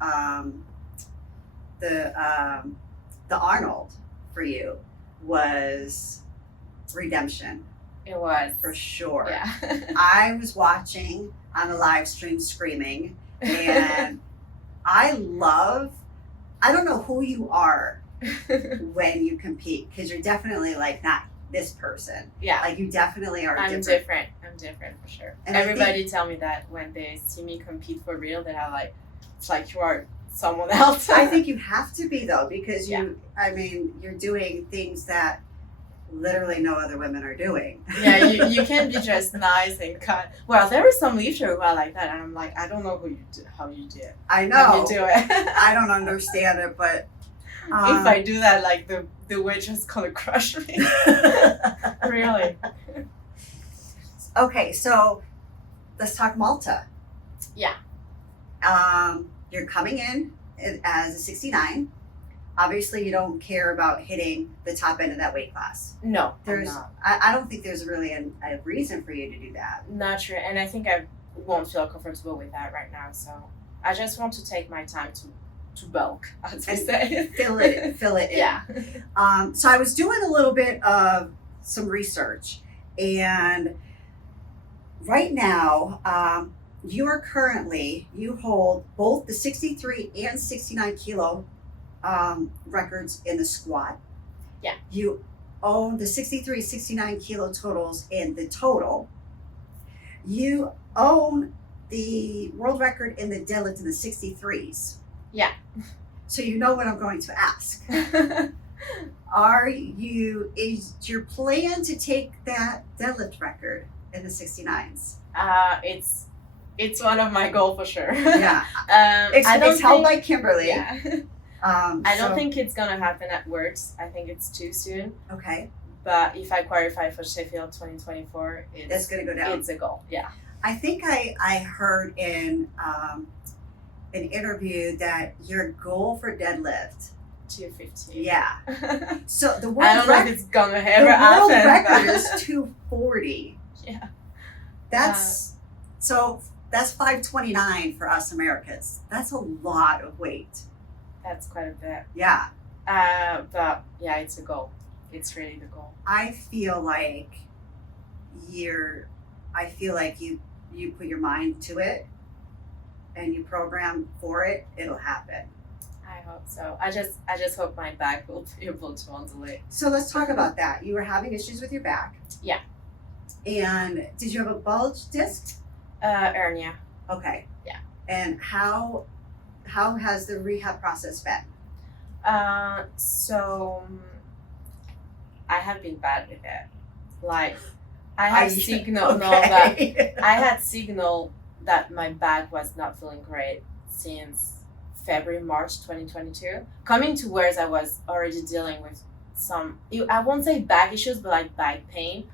the Arnold for you was redemption. It was. For sure. Yeah. I was watching on the live stream screaming, and I don't know who you are when you compete, because you're definitely like not this person. Yeah. Like, you definitely are different. I'm different for sure. And everybody tell me that when they see me compete for real, they are like, it's like you are someone else. I think you have to be, though, because you're doing things that literally no other women are doing. Yeah, you can be just nice and kind. Well, there are some lifters who are like that, and I'm like, I don't know how you do it. I know. How you do it. I don't understand it, but if I do that, like, the weight just gonna crush me. Really. Okay, so let's talk Malta. Yeah. You're coming in as a 69. Obviously, you don't care about hitting the top end of that weight class. No, I don't think there's really a reason for you to do that. Not true, and I think I won't feel comfortable with that right now. So I just want to take my time to to bulk, as we And say. fill it in. Yeah. So I was doing a little bit of some research, and right now, you hold both the 63 and 69 kilo records in the squat. Yeah. You own the 63, 69 kilo totals in the total. You own the world record in the deadlift in the 63s. Yeah. So you know what I'm going to ask. Is your plan to take that deadlift record in the 69s? It's one of my goals for sure. Yeah. It's held by Kimberly. Yeah. I don't So- think it's gonna happen at Worlds. I think it's too soon. Okay. But if I qualify for Sheffield 2024, That's going to go down. It's a goal. Yeah. I think I heard in an interview that your goal for deadlift. 250. Yeah. So the I world don't know if record. it's gonna The ever happen. world record but- is 240. Yeah. That's 529 for us Americans. That's a lot of weight. That's quite a bit. Yeah. But yeah, it's a goal. It's really the goal. I feel like you put your mind to it and you program for it, it'll happen. I hope so. I just hope my back will be able to handle it. So let's talk about that. You were having issues with your back. Yeah. And did you have a bulge disc? Hernia. Okay. Yeah. And how has the rehab process been? So I have been bad with it. Like I had signal that I had signal that my back was not feeling great since February, March 2022. Coming to Wales, I was already dealing with some, I won't say back issues, but like back pain.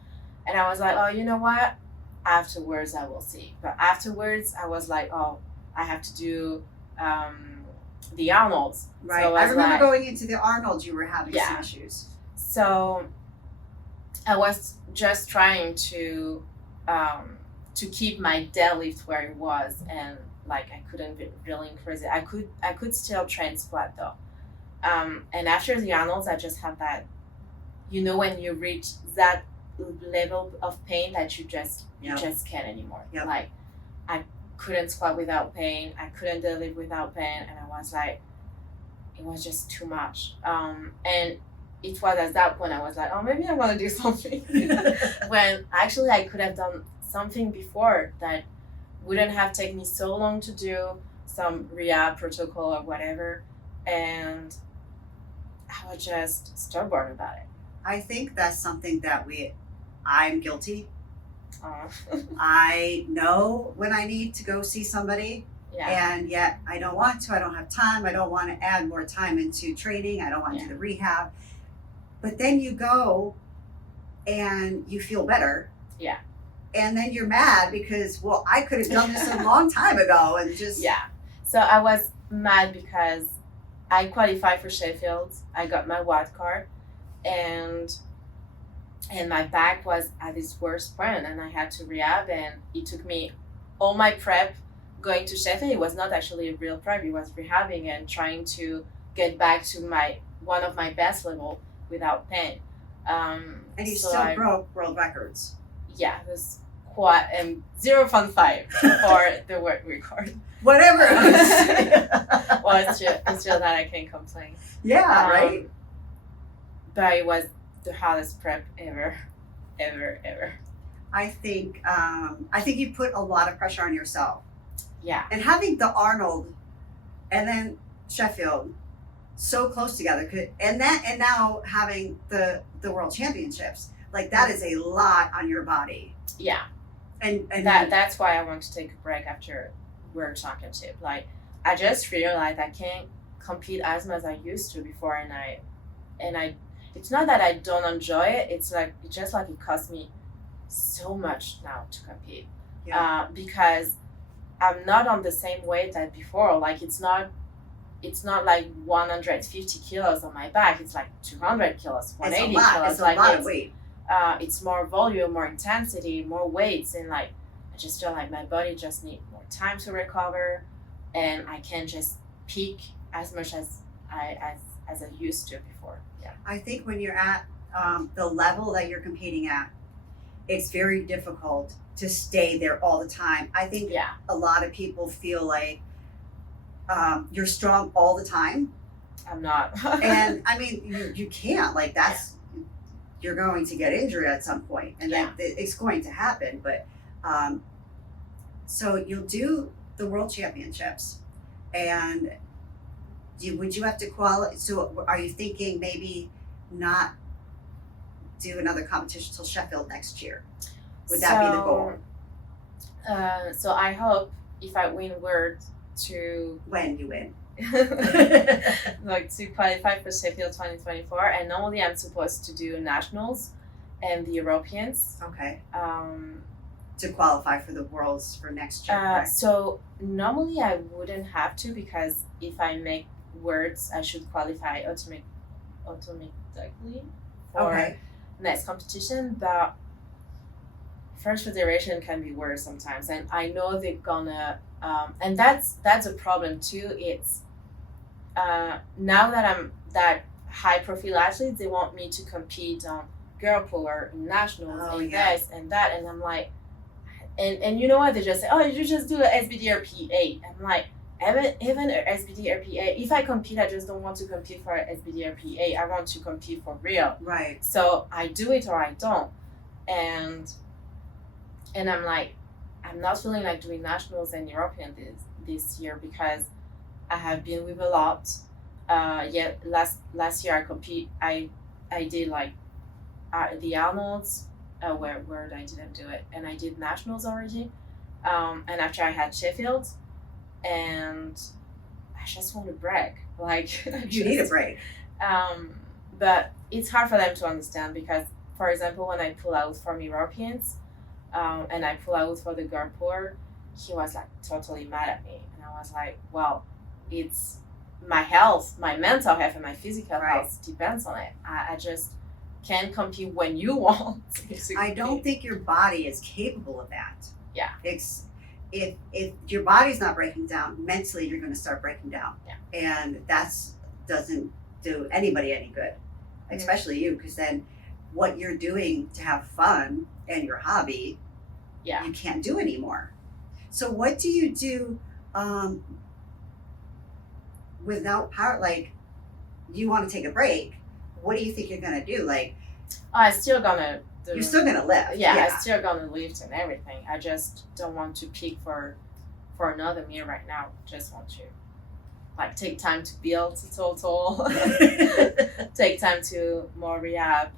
And I was like, oh, you know what? Afterwards, I will see. But afterwards, I was like, oh, I have to do the Arnold's. Right. So I remember like, going into the Arnold, you were having some Yeah. issues. So I was just trying to keep my deadlift where it was, and like I couldn't really increase it. I could still train squat though. And after the Arnold's, I just have that, when you reach that level of pain that you just can't anymore. Yep. Like I couldn't squat without pain. I couldn't deadlift without pain, and I was like, it was just too much. And it was at that point I was like, oh, maybe I want to do something. When actually I could have done something before that wouldn't have taken me so long to do, some rehab protocol or whatever, and I was just stubborn about it. I think that's something that I'm guilty. Uh, I know when I need to go see somebody, yeah, and yet I don't want to. I don't have time. I don't want to add more time into training. I don't want to do the rehab. But then you go and you feel better. Yeah. And then you're mad because, well, I could have done this a long time ago and just. yeah. So I was mad because I qualified for Sheffield. I got my wild card, and my back was at its worst point, and I had to rehab, and it took me all my prep going to Sheffield. It was not actually a real prep. It was rehabbing and trying to get back to one of my best level without pain. And you so still broke world records. Yeah, it was quite 0.5 for the world record. Whatever it was. Well, it's just that I can't complain. Yeah, right? But it was the hardest prep ever. I think you put a lot of pressure on yourself. Yeah. And having the Arnold and then Sheffield so close together, and now having the World Championships, like that is a lot on your body. Yeah. And that's why I want to take a break after World Championship. Like I just realized I can't compete as much as I used to before, and I it's not that I don't enjoy it, it's just like it costs me so much now to compete. Yeah. Because I'm not on the same weight as before. Like it's not like 150 kilos on my back. It's like 200 kilos, 180 kilos. It's a lot of weight. It's more volume, more intensity, more weights, and like I just feel like my body just needs more time to recover, and I can't just peak as much as I used to before. Yeah. I think when you're at the level that you're competing at, it's very difficult to stay there all the time. I think Yeah. a lot of people feel like you're strong all the time. I'm not. And I mean, you can't. Like, that's, you're going to get injured at some point, and Yeah. it's going to happen. But so you'll do the World Championships, and would you have to qualify? So are you thinking maybe not do another competition till Sheffield next year? Would that be the goal? So I hope if I win World to When you win. like to qualify for Sheffield 2024, and normally I'm supposed to do nationals and the Europeans. Okay. Um, To qualify for the Worlds for next year. Correct? so normally I wouldn't have to, because if I make Worlds, I should qualify automatically for Okay. next competition. But French Federation can be worse sometimes, and I know they're gonna and that's a problem too. It's now that I'm that high profile athlete, they want me to compete on girl power in nationals and this and that, and I'm like, and you know what, they just say, oh, you just do a SBD or PA. I'm like, even a SBD or PA, if I compete, I just don't want to compete for a SBD or PA. I want to compete for real. Right. So I do it or I don't. And I'm like, I'm not feeling like doing nationals and European this year, because I have been with a lot. Last year I did like the Arnold's, where I didn't do it, and I did nationals already. And after I had Sheffield, and I just want a break. Like, You need a break. But it's hard for them to understand, because, for example, when I pull out from Europeans, and I pull out for the girl power, he was like totally mad at me, and I was like, well, it's my health, my mental health, and my physical health depends on it. I just can't compete when you want. I don't think your body is capable of that. Yeah. It's if your body's not breaking down, mentally you're going to start breaking down. Yeah. And that's doesn't do anybody any good, especially you, because then what you're doing to have fun and your hobby, you can't do anymore. So what do you do without power? Like, you want to take a break. What do you think you're going to do? Like, I still gonna do. You're still going to lift. Yeah, I still gonna lift and everything. I just don't want to peak for another meal right now. Just want to like take time to build total, take time to more rehab,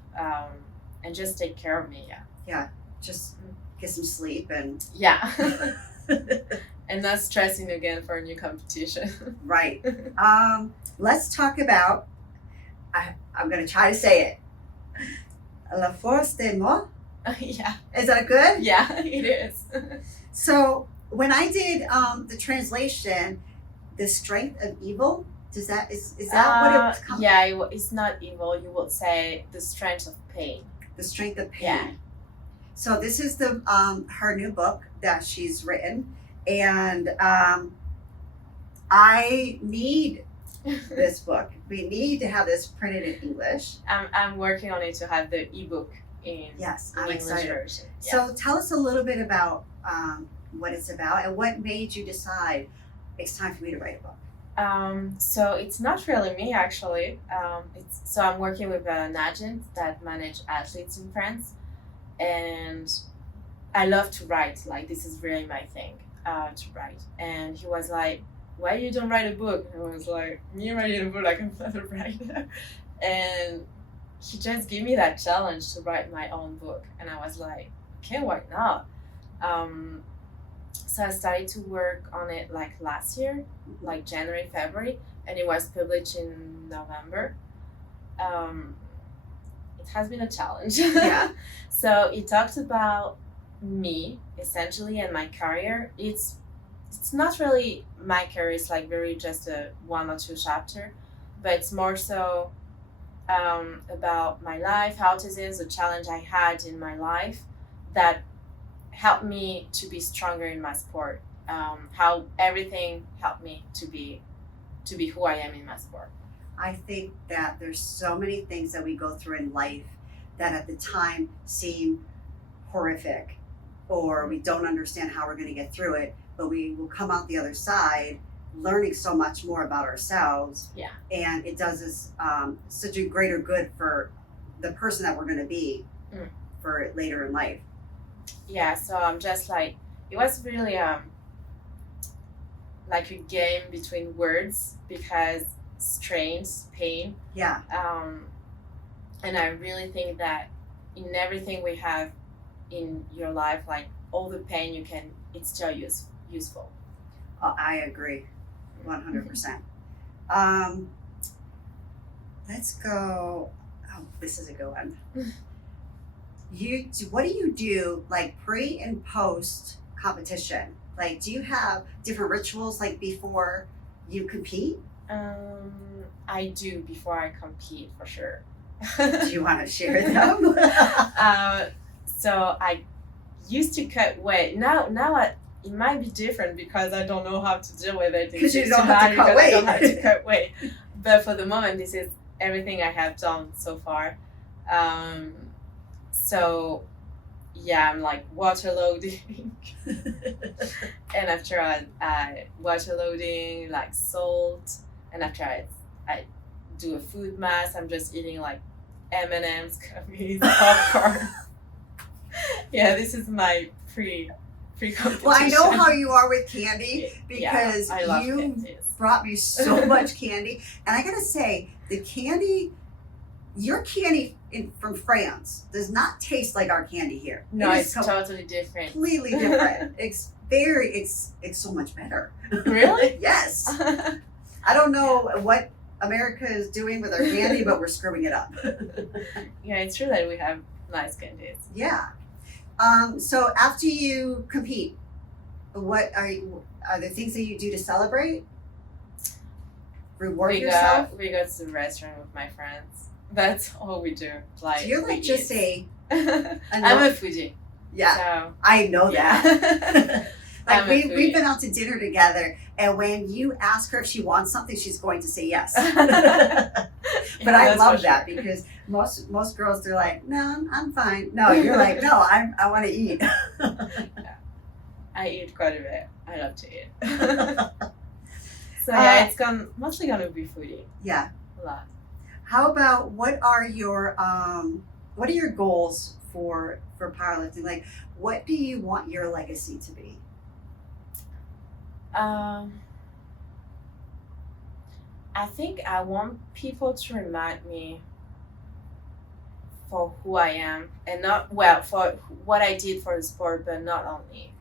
and just take care of me. Yeah, just get some sleep and and not stressing again for a new competition. Right. Let's talk about, I'm going to try to say it. La force des mots. Yeah. Is that good? Yeah, it is. So when I did the translation, the strength of evil, is that what it comes? Yeah, it's not evil. You would say the strength of pain. The strength of pain. Yeah. So this is the her new book that she's written, and I need this book. We need to have this printed in English. I'm working on it to have the ebook in I'm English excited. version. Yeah. So tell us a little bit about what it's about and what made you decide it's time for me to write a book. So it's not really me, actually. So I'm working with an agent that manages athletes in France, and I love to write. Like, this is really my thing, to write. And he was like, why you don't write a book? And I was like, me writing a book, like, I'm not a writer. And he just gave me that challenge to write my own book, and I was like, okay, why not? So I started to work on it like last year, like January, February, and it was published in November. It has been a challenge. Yeah. So it talks about me essentially and my career. It's not really my career. It's like very just a 1 or 2 chapter, but it's more so about my life, autism, the challenge I had in my life that helped me to be stronger in my sport. How everything helped me to to be who I am in my sport. I think that there's so many things that we go through in life that at the time seem horrific, or we don't understand how we're going to get through it, but we will come out the other side learning so much more about ourselves. Yeah. And it does us such a greater good for the person that we're going to be for later in life. Yeah, so I'm just like, it was really like a game between words, because strains, pain. Yeah. And I really think that in everything we have in your life, like all the pain you can, it's still useful. I agree 100%. Let's go. Oh, this is a good one. What do you do like pre and post competition? Like, do you have different rituals like before you compete? I do before I compete, for sure. Do you want to share them? So I used to cut weight. Now it might be different because I don't know how to deal with it. Because you don't have to cut weight. I don't have to cut weight. But for the moment, this is everything I have done so far. So yeah, I'm like water loading. And after I water loading, like salt, and after I do a food mass, I'm just eating like M&M's, cookies, popcorn. Yeah, this is my pre-competition. Well, I know how you are with candy because I love you candies. brought me so much candy. And I gotta say, your candy from France does not taste like our candy here. No, It it's is totally different. completely different. It's so much better. Really? Yes. I don't know what America is doing with our candy, but we're screwing it up. Yeah, it's true that we have nice candies. Yeah. So after you compete, what are there things that you do to celebrate? Reward yourself? We go to the restaurant with my friends. That's all we do. Like, So you're like just I'm a foodie. Yeah, So, I know that. Like I'm a we've foodie. been out to dinner together, and when you ask her if she wants something, she's going to say yes. But I love that because most girls, they're like, no, I'm fine. No, you're like, no, I want to eat. I eat quite a bit. I love to eat. So yeah, it's mostly gonna be foodie. Yeah. A lot. How about what are your goals for powerlifting? Like, what do you want your legacy to be? I think I want people to remind me for who I am, and not for what I did for the sport, but not only.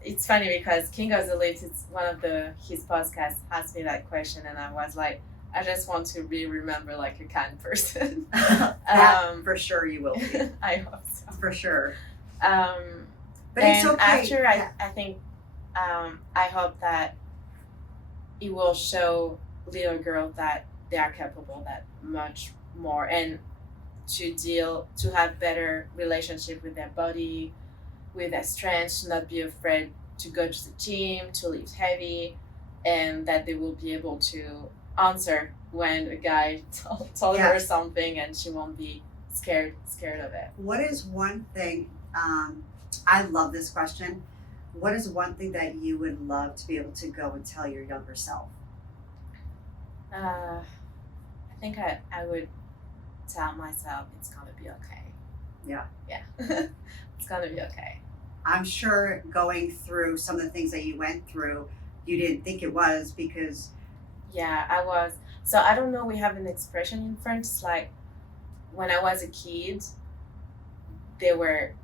It's funny because King of the Lift, it's one of his podcasts, asked me that question, and I was like, I just want to be remembered like a kind person. That for sure you will be. I hope so. For sure. But And it's okay. after, I think, I hope that it will show little girls that they are capable that much more, and to have better relationship with their body, with their strength, to not be afraid to go to the gym, to lift heavy, and that they will be able to answer when a guy told her something, and she won't be scared of it. What is one thing, I love this question. What is one thing that you would love to be able to go and tell your younger self? I think I would tell myself it's gonna be okay. Yeah. Yeah. It's gonna be okay. I'm sure going through some of the things that you went through, you didn't think it was because... Yeah, I was. So I don't know, we have an expression in French, it's like, when I was a kid, there were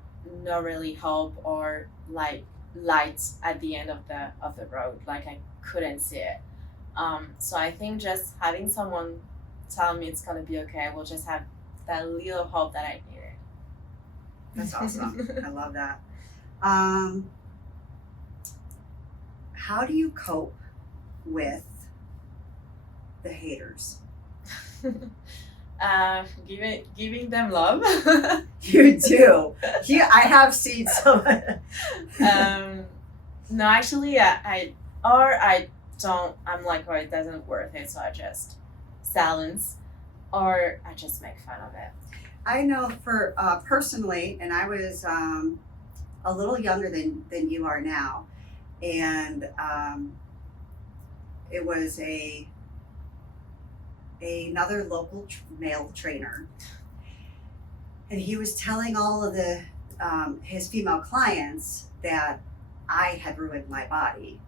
no really hope or like lights at the end of the road. Like I couldn't see it. So I think just having someone tell me it's gonna be okay, I will just have that little hope that I needed. That's awesome. I love that. How do you cope with the haters? Giving them love. You do. I have seen some. No, actually, I or I don't. I'm like, oh, it doesn't worth it, so I just silence, or I just make fun of it. I know for personally, and I was a little younger than you are now, and it was another local male trainer, and he was telling all of the his female clients that I had ruined my body.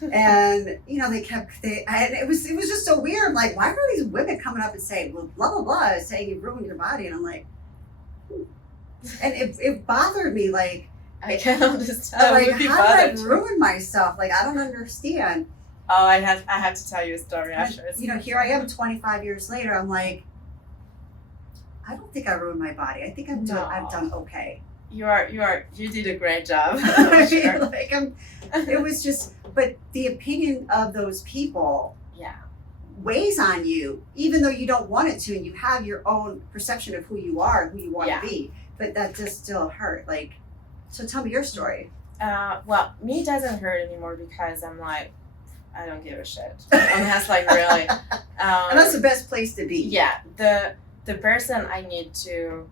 And and it was just so weird. Like, why are these women coming up and saying, well, blah blah blah, is saying you ruined your body? And I'm like, and it bothered me. Like, I can't understand. like, how did I ruin myself? Like, I don't understand. Oh, I have to tell you a story after. Here I am 25 years later. I'm like, I don't think I ruined my body. I think I've done okay. You did a great job. Sure. Like, it was just, but the opinion of those people weighs on you, even though you don't want it to, and you have your own perception of who you are and who you want to be, but that just still hurt. Like, so tell me your story. Well, me doesn't hurt anymore because I'm like, I don't give a shit. And that's like really. And that's the best place to be. Yeah, the person I need to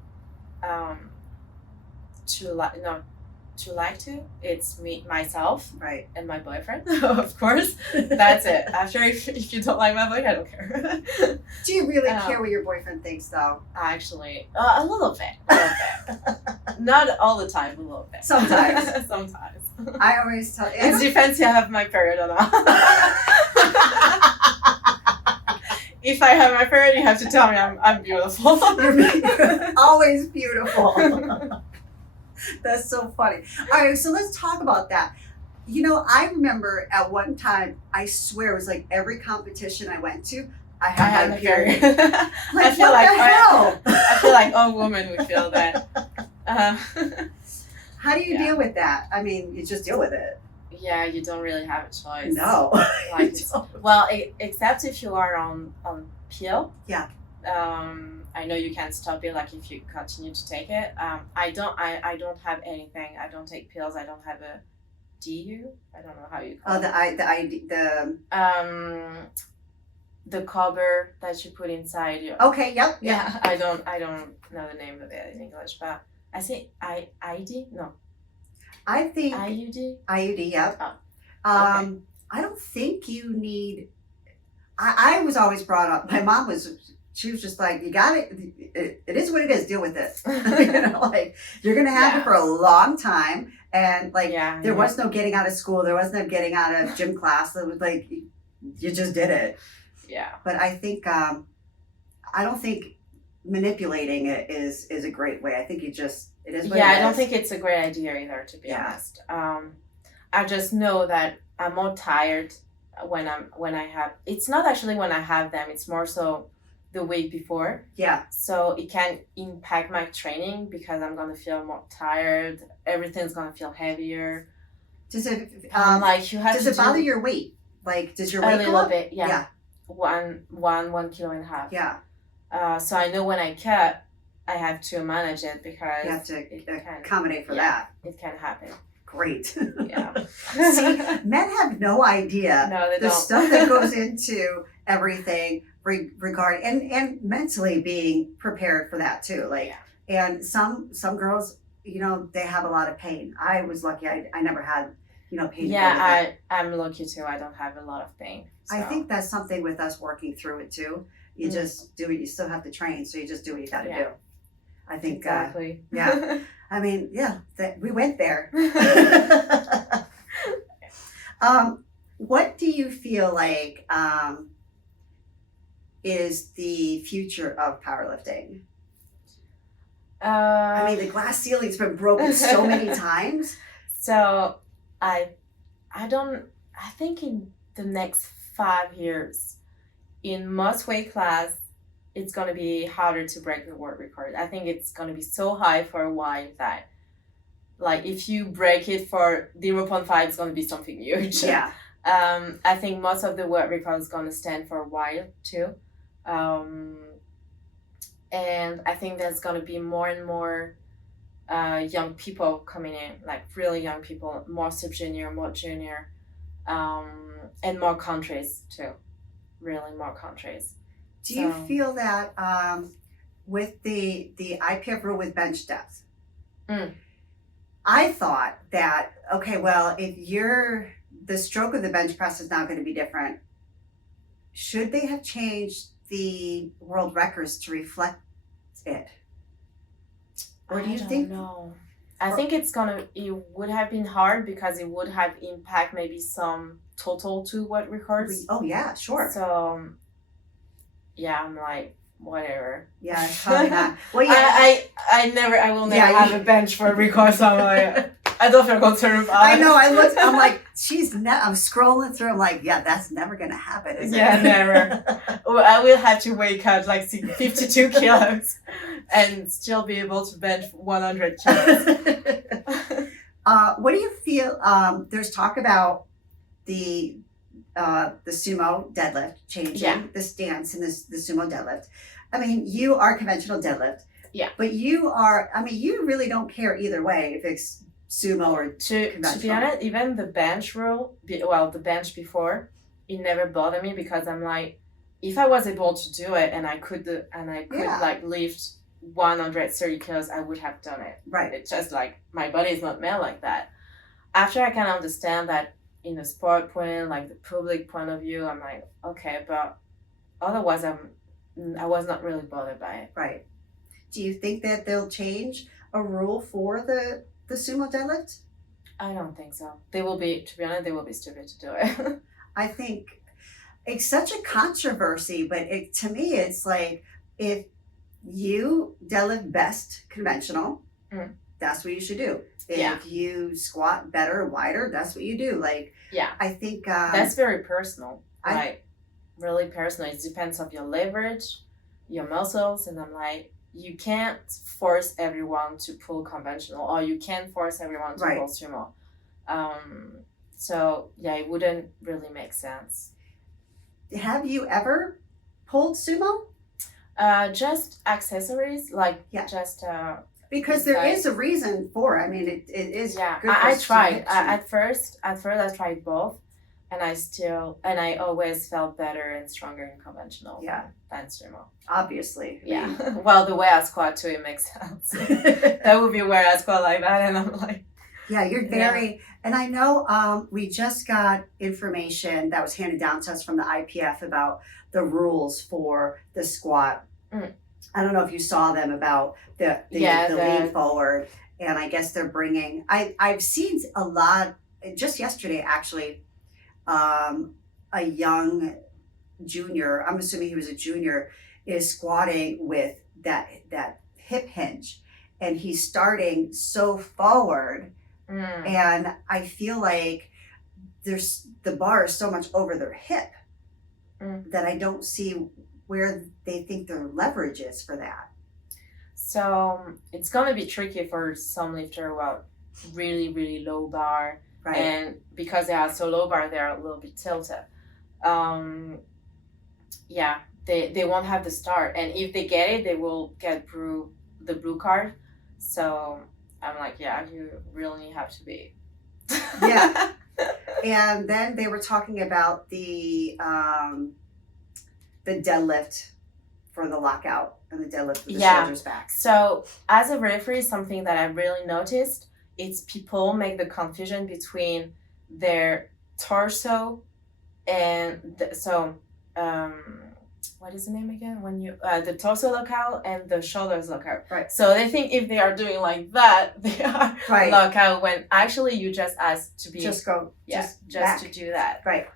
like to, it's me, myself, right, and my boyfriend, of course. That's it. After, if you don't like my boyfriend, I don't care. Do you really care what your boyfriend thinks, though? Actually, a little bit. Not all the time, a little bit. Sometimes. Sometimes. I always tell. It depends if I have my period or not. If I have my period, you have to tell me I'm beautiful. You're always beautiful. That's so funny. All right, so let's talk about that. I remember at one time, I swear it was like every competition I went to, I had my period. Like, I feel what the hell? I feel like all women would feel that. How do you deal with that? I mean, you just deal with it. Yeah, you don't really have a choice. No. Like, except if you are on pill. Yeah. I know you can't stop it. Like, if you continue to take it. I don't have anything. I don't take pills. I don't have a DU. I don't know how you call it. The cover that you put inside you. Okay. Yep. Yeah. I don't know the name of it in English, but I say ID. No. I think IUD. IUD. Yep. Oh. Okay. I don't think you need. I was always brought up. My mom she was just like, you got it. It is what it is. Deal with it. Like, you're gonna have it for a long time, and like there was no getting out of school. There was no getting out of gym class. It was like you just did it. Yeah. But I think I don't think manipulating it is a great way. I think it is what it is. I don't think it's a great idea either, to be honest. I just know that I'm more tired when I have. It's not actually when I have them. It's more so the week before. Yeah. So it can impact my training because I'm gonna feel more tired. Everything's gonna feel heavier. Does it like you have? Does it bother your weight? Like, does your weight a go little up? bit? Yeah. Yeah. 1.5 kilos. Yeah. So I know when I cut, I have to manage it because you have to accommodate for that. It can happen. Great. Yeah. See, men have no idea the stuff that goes into everything regarding and mentally being prepared for that too. Like, and some girls, they have a lot of pain. I was lucky. I never had, pain. Yeah, I'm lucky too. I don't have a lot of pain. So. I think that's something with us working through it too. You just do it. You still have to train, so you just do what you got to do. I think exactly. I mean, we went there. What do you feel like is the future of powerlifting? I mean, the glass ceiling's been broken so many times. So I think in the next 5 years, in most weight class, it's going to be harder to break the world record. I think it's going to be so high for a while that, like, if you break it for 0.5, it's going to be something huge. Yeah. I think most of the world record is going to stand for a while too. And I think there's going to be more and more young people coming in, like really young people, more sub-junior, more junior, and more countries too, really more countries. Do you feel that with the IPF rule with bench depth? I thought that, okay, well, if the stroke of the bench press is now going to be different, should they have changed the world records to reflect it? Or do you think? No. I think it would have been hard because it would have impact maybe some total to what records. Oh yeah, sure. So yeah, I'm like, whatever. Yeah, it's probably not. Well, yeah. I will never have a bench for a record, so I'm like, I don't feel concerned about it. I know, I'm like, I'm scrolling through, I'm like, yeah, that's never gonna happen, is it? Yeah, never. Well, I will have to wake up like 52 kilos and still be able to bench 100 kilos. What do you feel, there's talk about the sumo deadlift changing the stance in the sumo deadlift. I mean, you are conventional deadlift. Yeah. But you really don't care either way if it's sumo or conventional. To be honest, even the bench the bench before, it never bothered me because I'm like, if I was able to do it and I could like lift 130 kilos, I would have done it. Right. It's just like my body is not made like that. After I can understand that in the sport point, like the public point of view, I'm like, okay, but otherwise I was not really bothered by it. Right. Do you think that they'll change a rule for the sumo deadlift? I don't think so. To be honest, they will be stupid to do it. I think it's such a controversy, but to me, it's like, if you deadlift best conventional, that's what you should do. If you squat better, wider, that's what you do. Like, I think that's very personal. Really personal. It depends on your leverage, your muscles, and I'm like, you can't force everyone to pull conventional, or you can't force everyone to pull sumo. So yeah, it wouldn't really make sense. Have you ever pulled sumo? Just accessories, because there is a reason for it. I mean, it is good for I tried. At first I tried both, and I always felt better and stronger in conventional than sumo. Obviously. Yeah. Well, the way I squat too, it makes sense. That would be where I squat like that, and I'm like, yeah, you're very, and I know we just got information that was handed down to us from the IPF about the rules for the squat. I don't know if you saw them about the lean forward, and I guess they're bringing, I've seen a lot, just yesterday actually, a young junior, I'm assuming he was a junior, is squatting with that hip hinge, and he's starting so forward, and I feel like the bar is so much over their hip that I don't see where they think their leverage is for that. So it's gonna be tricky for some lifter really, really low bar. Right. And because they are so low bar, they are a little bit tilted. They won't have the start, and if they get it, they will get the blue card. So I'm like, you really have to be. Yeah. And then they were talking about the deadlift for the lockout and the deadlift for the shoulders back. So as a referee, something that I really noticed, it's people make the confusion between their torso and what is the name again? When you the torso lockout and the shoulders lockout. Right. So they think if they are doing like that, they are lockout, when actually you just ask to be just to do that. Right.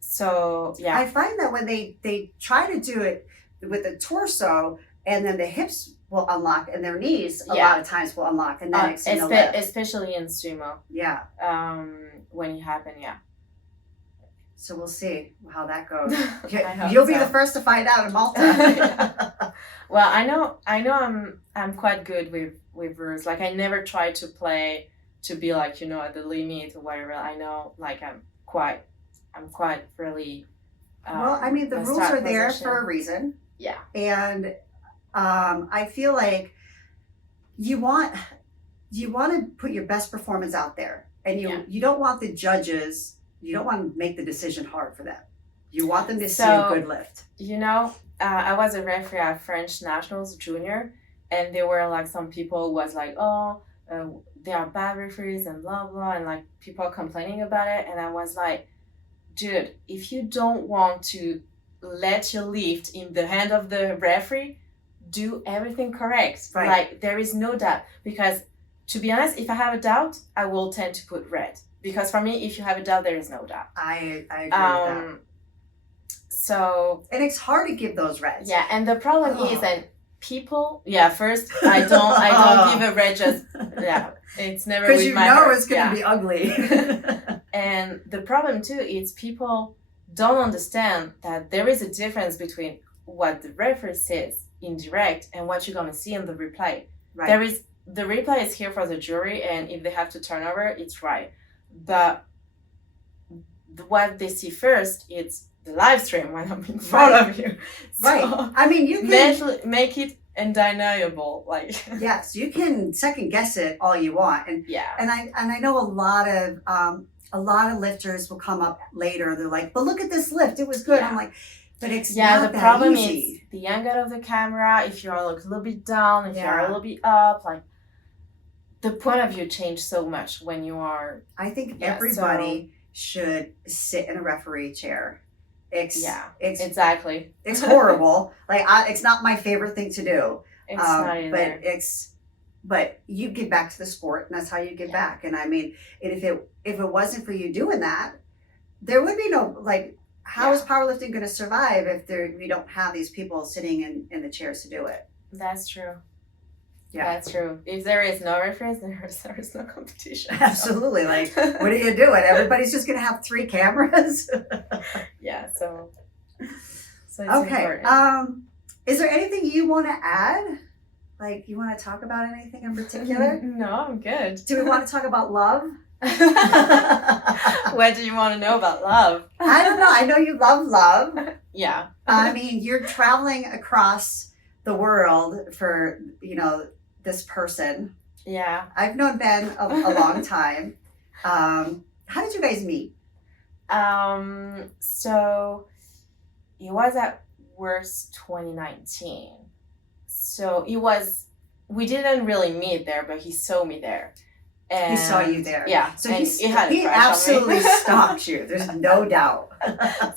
So yeah. I find that when they try to do it with the torso, and then the hips will unlock and their knees a lot of times will unlock, and then especially in sumo. Yeah. When it happens, So we'll see how that goes. You'll be the first to find out in Malta. Well, I know I'm quite good with rules. Like, I never try to play to be like, at the limit or whatever. I know, like, I'm quite really well, I mean, the rules are there for a reason. Yeah. And I feel like you want to put your best performance out there, and you don't want the judges. You don't want to make the decision hard for them. You want them to see a good lift. You know, I was a referee at French Nationals Junior, and there were like some people who was like, oh, they are bad referees and blah blah, and like people complaining about it, and I was like, dude, if you don't want to let your lift in the hand of the referee, do everything correct. Right. Like there is no doubt, because to be honest, if I have a doubt, I will tend to put red, because for me, if you have a doubt, there is no doubt. I agree with that. So and it's hard to give those reds. Yeah, and the problem is, and people, first I don't give a red, just it's never because with you my know heart. it's gonna be ugly. And the problem too is people don't understand that there is a difference between what the referee says in direct and what you're gonna see in the replay. Right. The replay is here for the jury, and if they have to turn over, it's right. But what they see first, it's the live stream when I'm in front of you. So right. I mean, you can make it undeniable. Like yes, you can second guess it all you want, and I know a lot of lifters will come up later. They're like, but look at this lift, it was good. I'm like, but it's not the problem easy. is the angle of the camera. If you're like a little bit down, if you're a little bit up, like the point of view changes so much when you are. I think everybody should sit in a referee chair. Exactly. It's horrible. Like it's not my favorite thing to do. It's not either. But you give back to the sport, and that's how you give back. And I mean, if it wasn't for you doing that, there would be no like. How is powerlifting going to survive if we don't have these people sitting in the chairs to do it? That's true. Yeah, that's true. If there is no reference, there is no competition. Absolutely. Like, what are you doing? Everybody's just going to have 3 cameras. So it's okay. important. Is there anything you want to add? Like, you want to talk about anything in particular? No, I'm good. Do we want to talk about love? What do you want to know about love? I don't know. I know you love love. Yeah. I mean, you're traveling across the world for, this person. Yeah. I've known Ben a long time. How did you guys meet? So it was at Worst 2019. So we didn't really meet there, but he saw me there. And he saw you there. Yeah. So he absolutely stalked you. There's no doubt.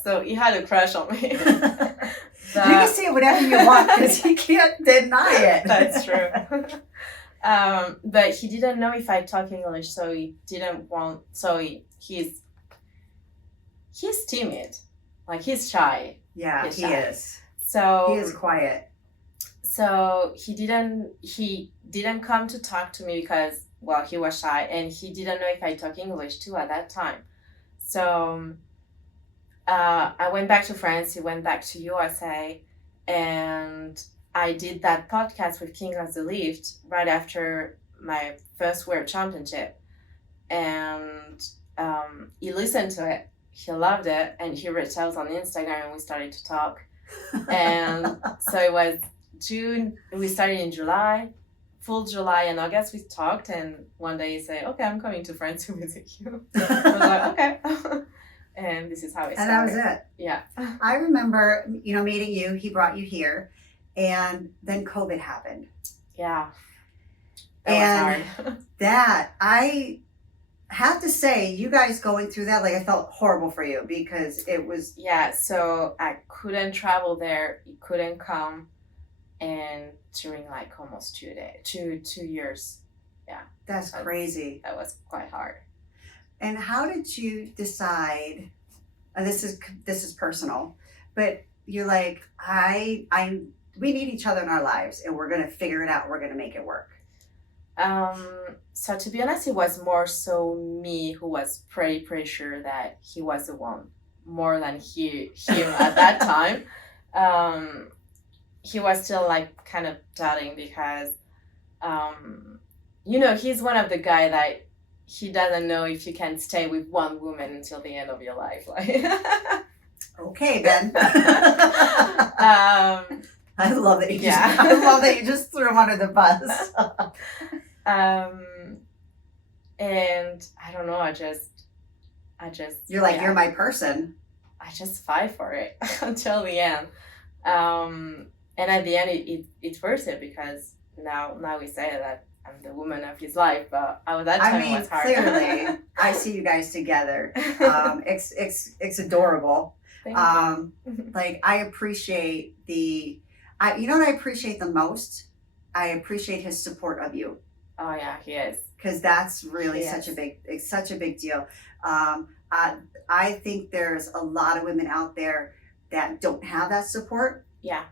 So he had a crush on me. You can say whatever you want because he can't deny it. That's true. But he didn't know if I talk English, so he didn't want. So he's timid, like he's shy. Yeah, he is. So he is quiet. So he didn't come to talk to me because he was shy, and he didn't know if I talk English too at that time. So I went back to France. He went back to USA, and I did that podcast with King of the Lift right after my first World Championship, and he listened to it. He loved it, and he reached out on Instagram, and we started to talk. And so it was June. We started in July, full July and August. We talked, and one day he said, "Okay, I'm coming to France to visit you." I was like, "Okay." And this is how it started. And that was it. Yeah. I remember, meeting you. He brought you here, and then COVID happened. Yeah. That was hard. That, I have to say, you guys going through that, I felt horrible for you because it was... Yeah, so I couldn't travel there. He couldn't come. And during almost 2 years. Yeah. That's crazy. That was quite hard. And how did you decide, and this is personal, but you're like, we need each other in our lives, and we're going to figure it out. We're going to make it work. So to be honest, it was more so me who was pretty sure that he was the one more than him at that time. He was still kind of doubting because, he's one of the guy that he doesn't know if you can stay with one woman until the end of your life. Okay, then. I love that you just, Yeah. I love that you just threw him under the bus. And I don't know, I just You're like, yeah, you're my person. I just fight for it until the end. And at the end, it's worth it because now we say that I'm the woman of his life, but at that time it was hard. Clearly, I see you guys together. It's adorable. Thank you. Like I appreciate you know what I appreciate the most? I appreciate his support of you. Oh yeah, he is. Because that's really Yes. it's such a big deal. I think there's a lot of women out there that don't have that support. Yeah.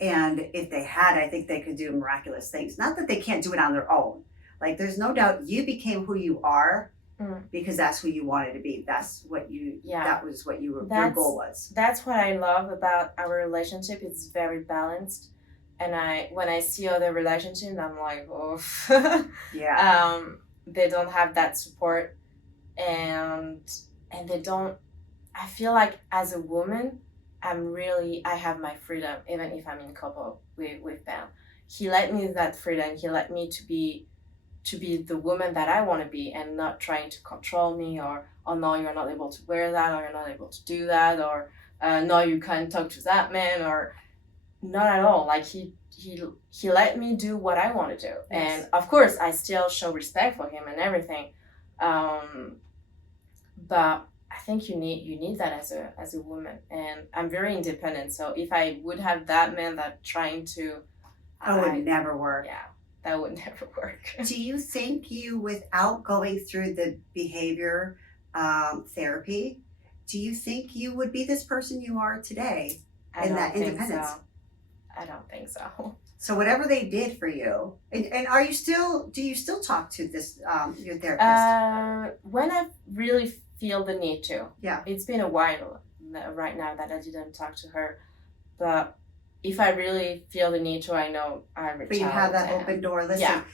And if they had, I think they could do miraculous things. Not that they can't do it on their own. Like there's no doubt you became who you are because that's who you wanted to be. That's what you, that was what your goal was. That's what I love about our relationship. It's very balanced. And when I see other relationships, I'm like, oh, yeah. They don't have that support, and they don't. I feel like as a woman, I have my freedom, even if I'm in couple with Ben. He let me that freedom. He let me to be the woman that I want to be, and not trying to control me, or oh no, you're not able to wear that, or you're not able to do that, or no, you can't talk to that man, or not at all. Like he let me do what I want to do. Yes. And of course I still show respect for him and everything, but I think you need that as a woman. And I'm very independent, so if I would have that man that trying to, would never work. Yeah, that would never work. Do you think you, without going through the behavior therapy, do you think you would be this person you are today in that independence? So. I don't think so. So whatever they did for you, and do you still talk to this your therapist? When I really feel the need to. Yeah. It's been a while right now that I didn't talk to her, but if I really feel the need to, I know I reach out. But you have that open door. Listen, yeah.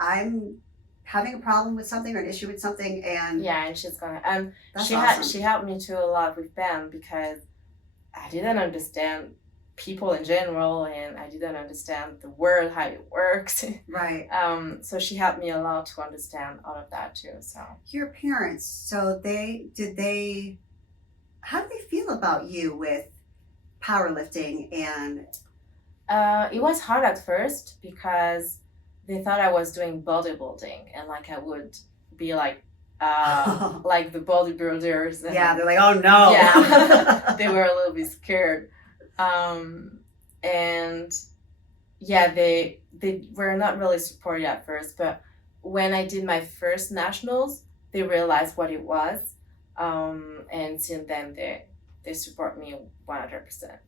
I'm having a problem with something or an issue with something, and and she's gonna she helped me too a lot with Ben, because I didn't understand people in general, and I didn't understand the world, how it works. Right. So she helped me a lot to understand all of that too. So your parents, so how do they feel about you with powerlifting? And it was hard at first because they thought I was doing bodybuilding, and like I would be like like the bodybuilders. And, yeah, they're like, oh no. Yeah, they were a little bit scared. And yeah, they were not really supportive at first, but when I did my first nationals, they realized what it was, and since then they support me 100%.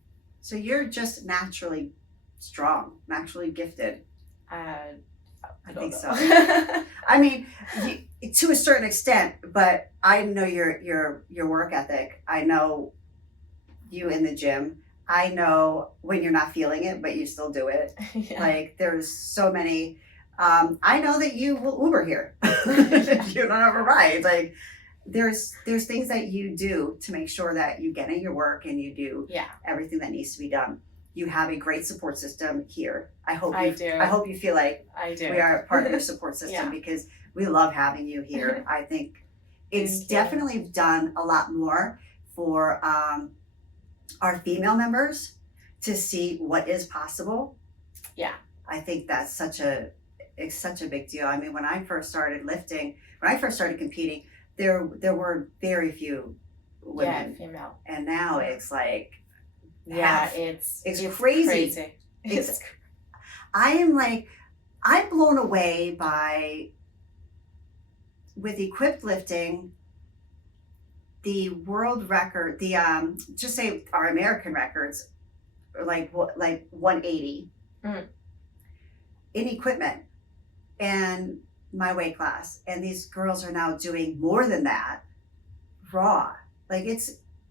So you're just naturally strong, naturally gifted. I think so. I mean, to a certain extent, but I know your work ethic. I know you in the gym. I know when you're not feeling it, but you still do it. Yeah. Like there's so many. I know that you will Uber here. You don't have a ride. Like there's things that you do to make sure that you get in your work and you do everything that needs to be done. You have a great support system here. I hope you feel like I do. We are part of your support system because we love having you here. I think it's definitely done a lot more for our female members to see what is possible. Yeah. I think that's it's such a big deal. I mean, when I first started lifting, when I first started competing, there were very few women. Yeah, female. And now it's like it's crazy. I'm blown away with equipped lifting. The world record, just say our American records, are like 180 in equipment, and my weight class. And these girls are now doing more than that, raw. Like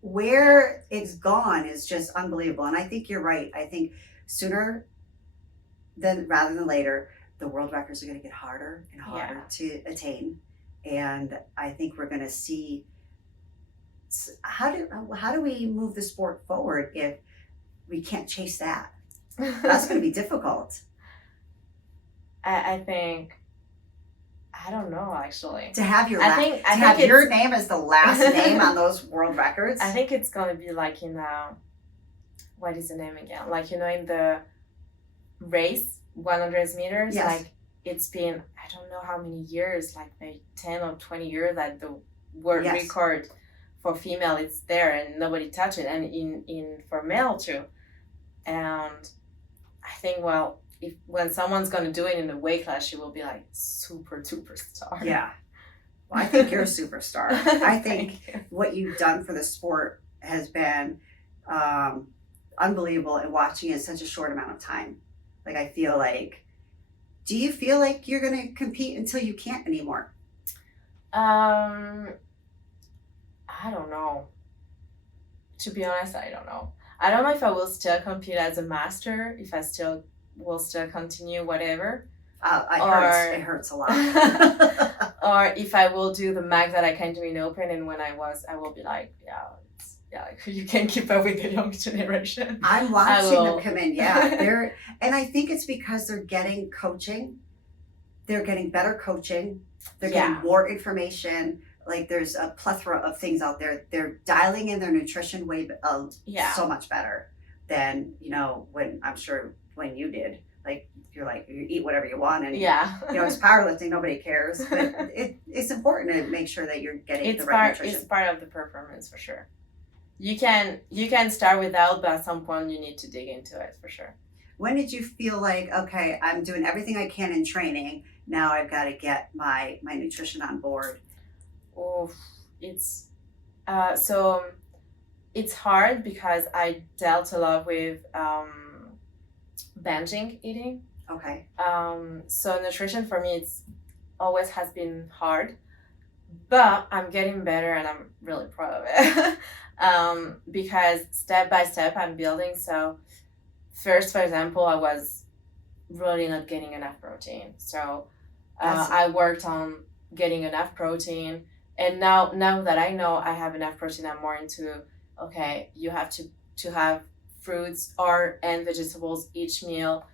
where it's gone is just unbelievable. And I think you're right. I think sooner rather than later, the world records are going to get harder and harder to attain. And I think we're going to see how do we move the sport forward if we can't chase that. That's going to be difficult. I think, I don't know actually. To have your I think your name as the last name on those world records. I think it's gonna be like in what is the name again? Like in the race, 100 meters. Yes. Like it's been I don't know how many years, like maybe 10 or 20 years that the world Yes. record for female it's there and nobody touched it, and in for male too. And I think when someone's gonna do it in the weight class, she will be like super star. Yeah. Well, I think you're a superstar. I think Thank you. what you've done for the sport has been unbelievable, and watching it in such a short amount of time. Like, I feel like, do you feel like you're going to compete until you can't anymore? I don't know. To be honest, I don't know. I don't know if I will still compete as a master, if I still will still continue whatever. It hurts a lot. Or if I will do the max that I can do in open, and when I will be like, you can keep up with the young generation. I'm watching them come in, yeah. And I think it's because they're getting coaching. They're getting better coaching. They're getting more information. Like, there's a plethora of things out there. They're dialing in their nutrition way so much better than, when you did. Like, you're like, you eat whatever you want, and it's powerlifting, nobody cares. But it's important to make sure that you're getting the right nutrition. It's part of the performance for sure. You can start without, but at some point you need to dig into it for sure. When did you feel like, okay, I'm doing everything I can in training, now I've got to get my nutrition on board? Oh, it's so it's hard because I dealt a lot with binging eating. Okay. So nutrition for me always has been hard, but I'm getting better and I'm really proud of it. Because step by step I'm building. So first, for example, I was really not getting enough protein. So I worked on getting enough protein. And now that I know I have enough protein, I'm more into, okay, you have to have fruits and vegetables each meal.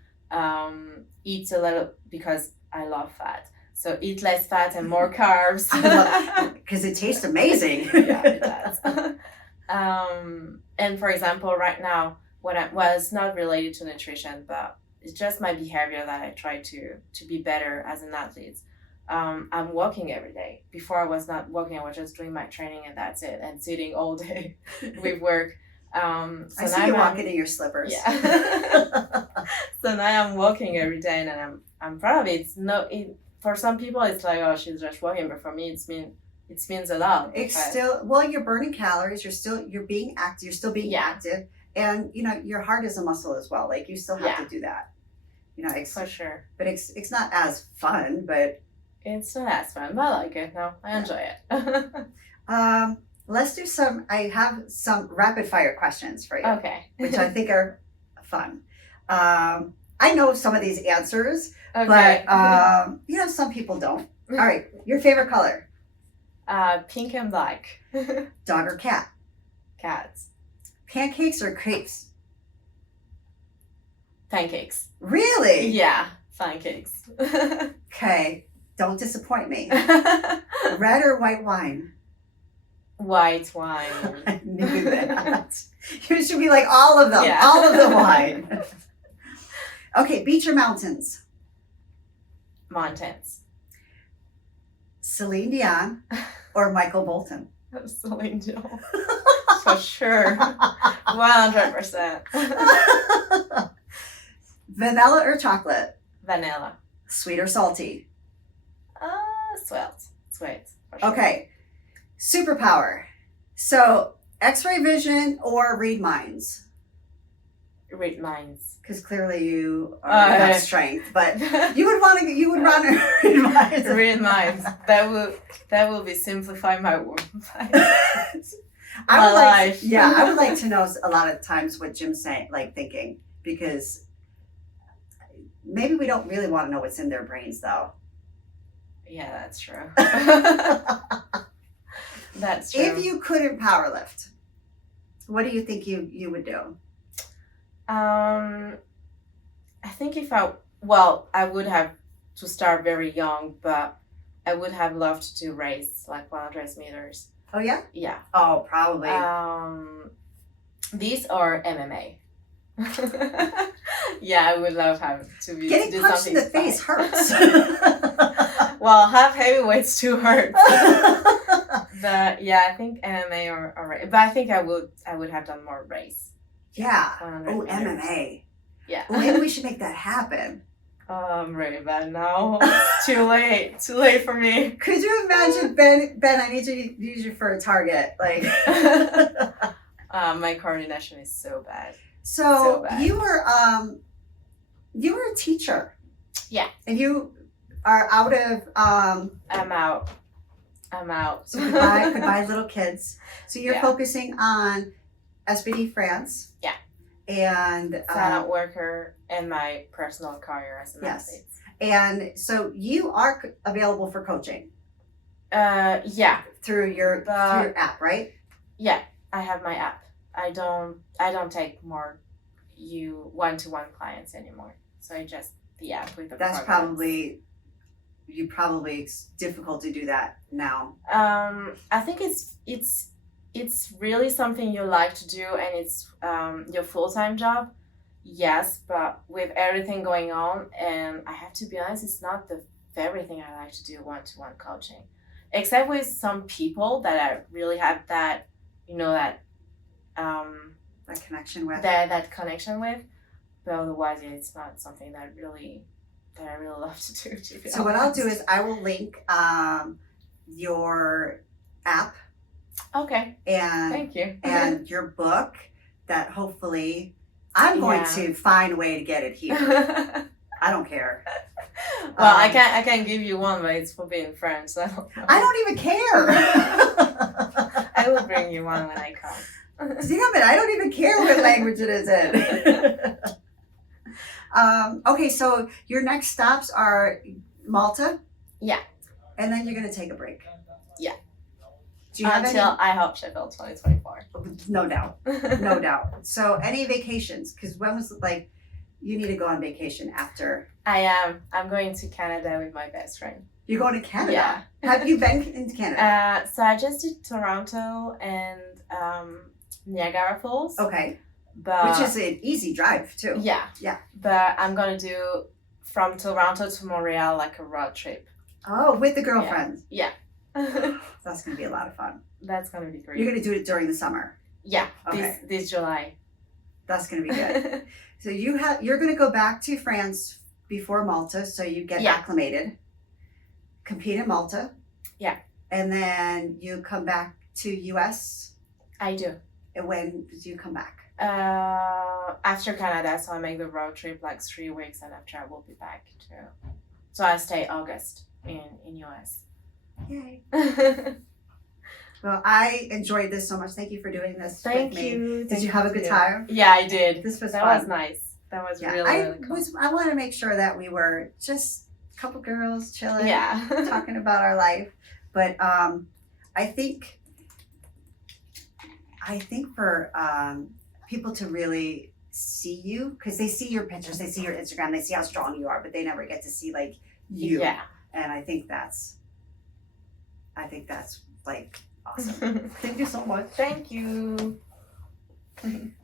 Eat a little, because I love fat. So eat less fat and more carbs. Because it tastes amazing. Yeah, it does. And for example, right now, it's not related to nutrition, but it's just my behavior that I try to be better as an athlete. I'm walking every day. Before I was not walking, I was just doing my training and that's it, and sitting all day with work. So I see you walking in your slippers. Yeah. So now I'm walking every day, and I'm proud of it. For some people it's like, oh, she's just walking, but for me it means a lot. It's still, you're burning calories, you're being active, you're still being active, and your heart is a muscle as well. Like, you still have to do that. For sure. But it's not as fun, but it's not as fun, but I like it. No, I enjoy it. Let's do I have some rapid fire questions for you. Okay. Which I think are fun. I know some of these answers, okay. but some people don't. All right, your favorite color? Pink and black. Dog or cat? Cats. Pancakes or crepes? Pancakes. Really? Yeah, pancakes. Okay, don't disappoint me. Red or white wine? White wine. I knew that. You should be like all of them. Yeah. All of the wine. Okay, beach or mountains? Mountains. Celine Dion or Michael Bolton? Celine Dion. For sure. 100%. Vanilla or chocolate? Vanilla. Sweet or salty? Sweet. For sure. Okay. Superpower. So, X-ray vision or read minds? Read minds. Because clearly you have strength, but you would want to read minds. Read minds. That will be simplifying my work. I would like to know a lot of times what Jim's thinking, because maybe we don't really want to know what's in their brains, though. Yeah, that's true. That's true. If you couldn't powerlift, what do you think you would do? I think I would have to start very young, but I would have loved to do race like 100 meters. Oh yeah. Yeah. Oh, probably. These are MMA. Yeah, I would love to Getting do punched in something the face fun. hurts. Well, half heavyweights too hurt. But yeah, I think MMA or race. But I think I would have done more race. Yeah. 100 Oh, meters. MMA. Yeah. Oh, maybe we should make that happen. Oh, I'm really bad now. It's too late. Too late for me. Could you imagine, Ben? I need to use you for a target. Like, my coordination is so bad. so bad. you were a teacher. Yeah. And you are out of I'm out. so goodbye little kids. So you're Yeah. focusing on SPD France. Yeah. And Sign-up worker and my personal career as an Yes. athlete. and so you are available for coaching Yeah. through your app, right? Yeah. I have my app. I don't take more one-to-one clients anymore. So I just the app with the That's programs. it's difficult to do that now. I think it's really something you like to do, and it's your full-time job. Yes, but with everything going on, and I have to be honest, it's not the favorite thing I like to do one-to-one coaching, except with some people that I really have that That connection with. that connection with. But otherwise, yeah, it's not something that I really love to do. To be So what I'll do honest. is I will link your app Okay, and thank you. and your book that hopefully I'm going Yeah. to find a way to get it here. I don't care. Well, I can't give you one, but it's forbidden French. So I don't even care. I will bring you one when I come. Damn it, I don't even care what language it is in. Okay, so your next stops are Malta? Yeah. And then you're going to take a break? Yeah. Do you have Until I hope Sheffield 2024. any? No doubt. No doubt. So any vacations? Because when was you need to go on vacation after? I am. I'm going to Canada with my best friend. You're going to Canada? Yeah. Have you been in Canada? So I just did Toronto and Niagara Falls. Okay. But Which is an easy drive too. yeah. Yeah. But I'm gonna do from Toronto to Montreal like a road trip. Oh, with the girlfriend. Yeah. That's going to be a lot of fun. That's gonna be great. You're going to do it during the summer. Yeah. Okay. This July. That's going to be good. So you're going to go back to France before Malta, so you get Yeah. acclimated. Compete in Malta. Yeah. And then you come back to US. I do. And when do you come back? After Canada, so I make the road trip like 3 weeks, and after I will be back too. So I stay August in US. Yay. Well, I enjoyed this so much. Thank you for doing this Thank with me. you. Did you have a good time? Yeah, I did. This was That fun. was nice. That was Yeah, really cool. I want to make sure that we were just a couple girls chilling, Yeah. talking about our life. But I think for people to really see you, because they see your pictures, they see your Instagram, they see how strong you are, but they never get to see you. Yeah. And I think that's awesome. Thank you so much. Thank you.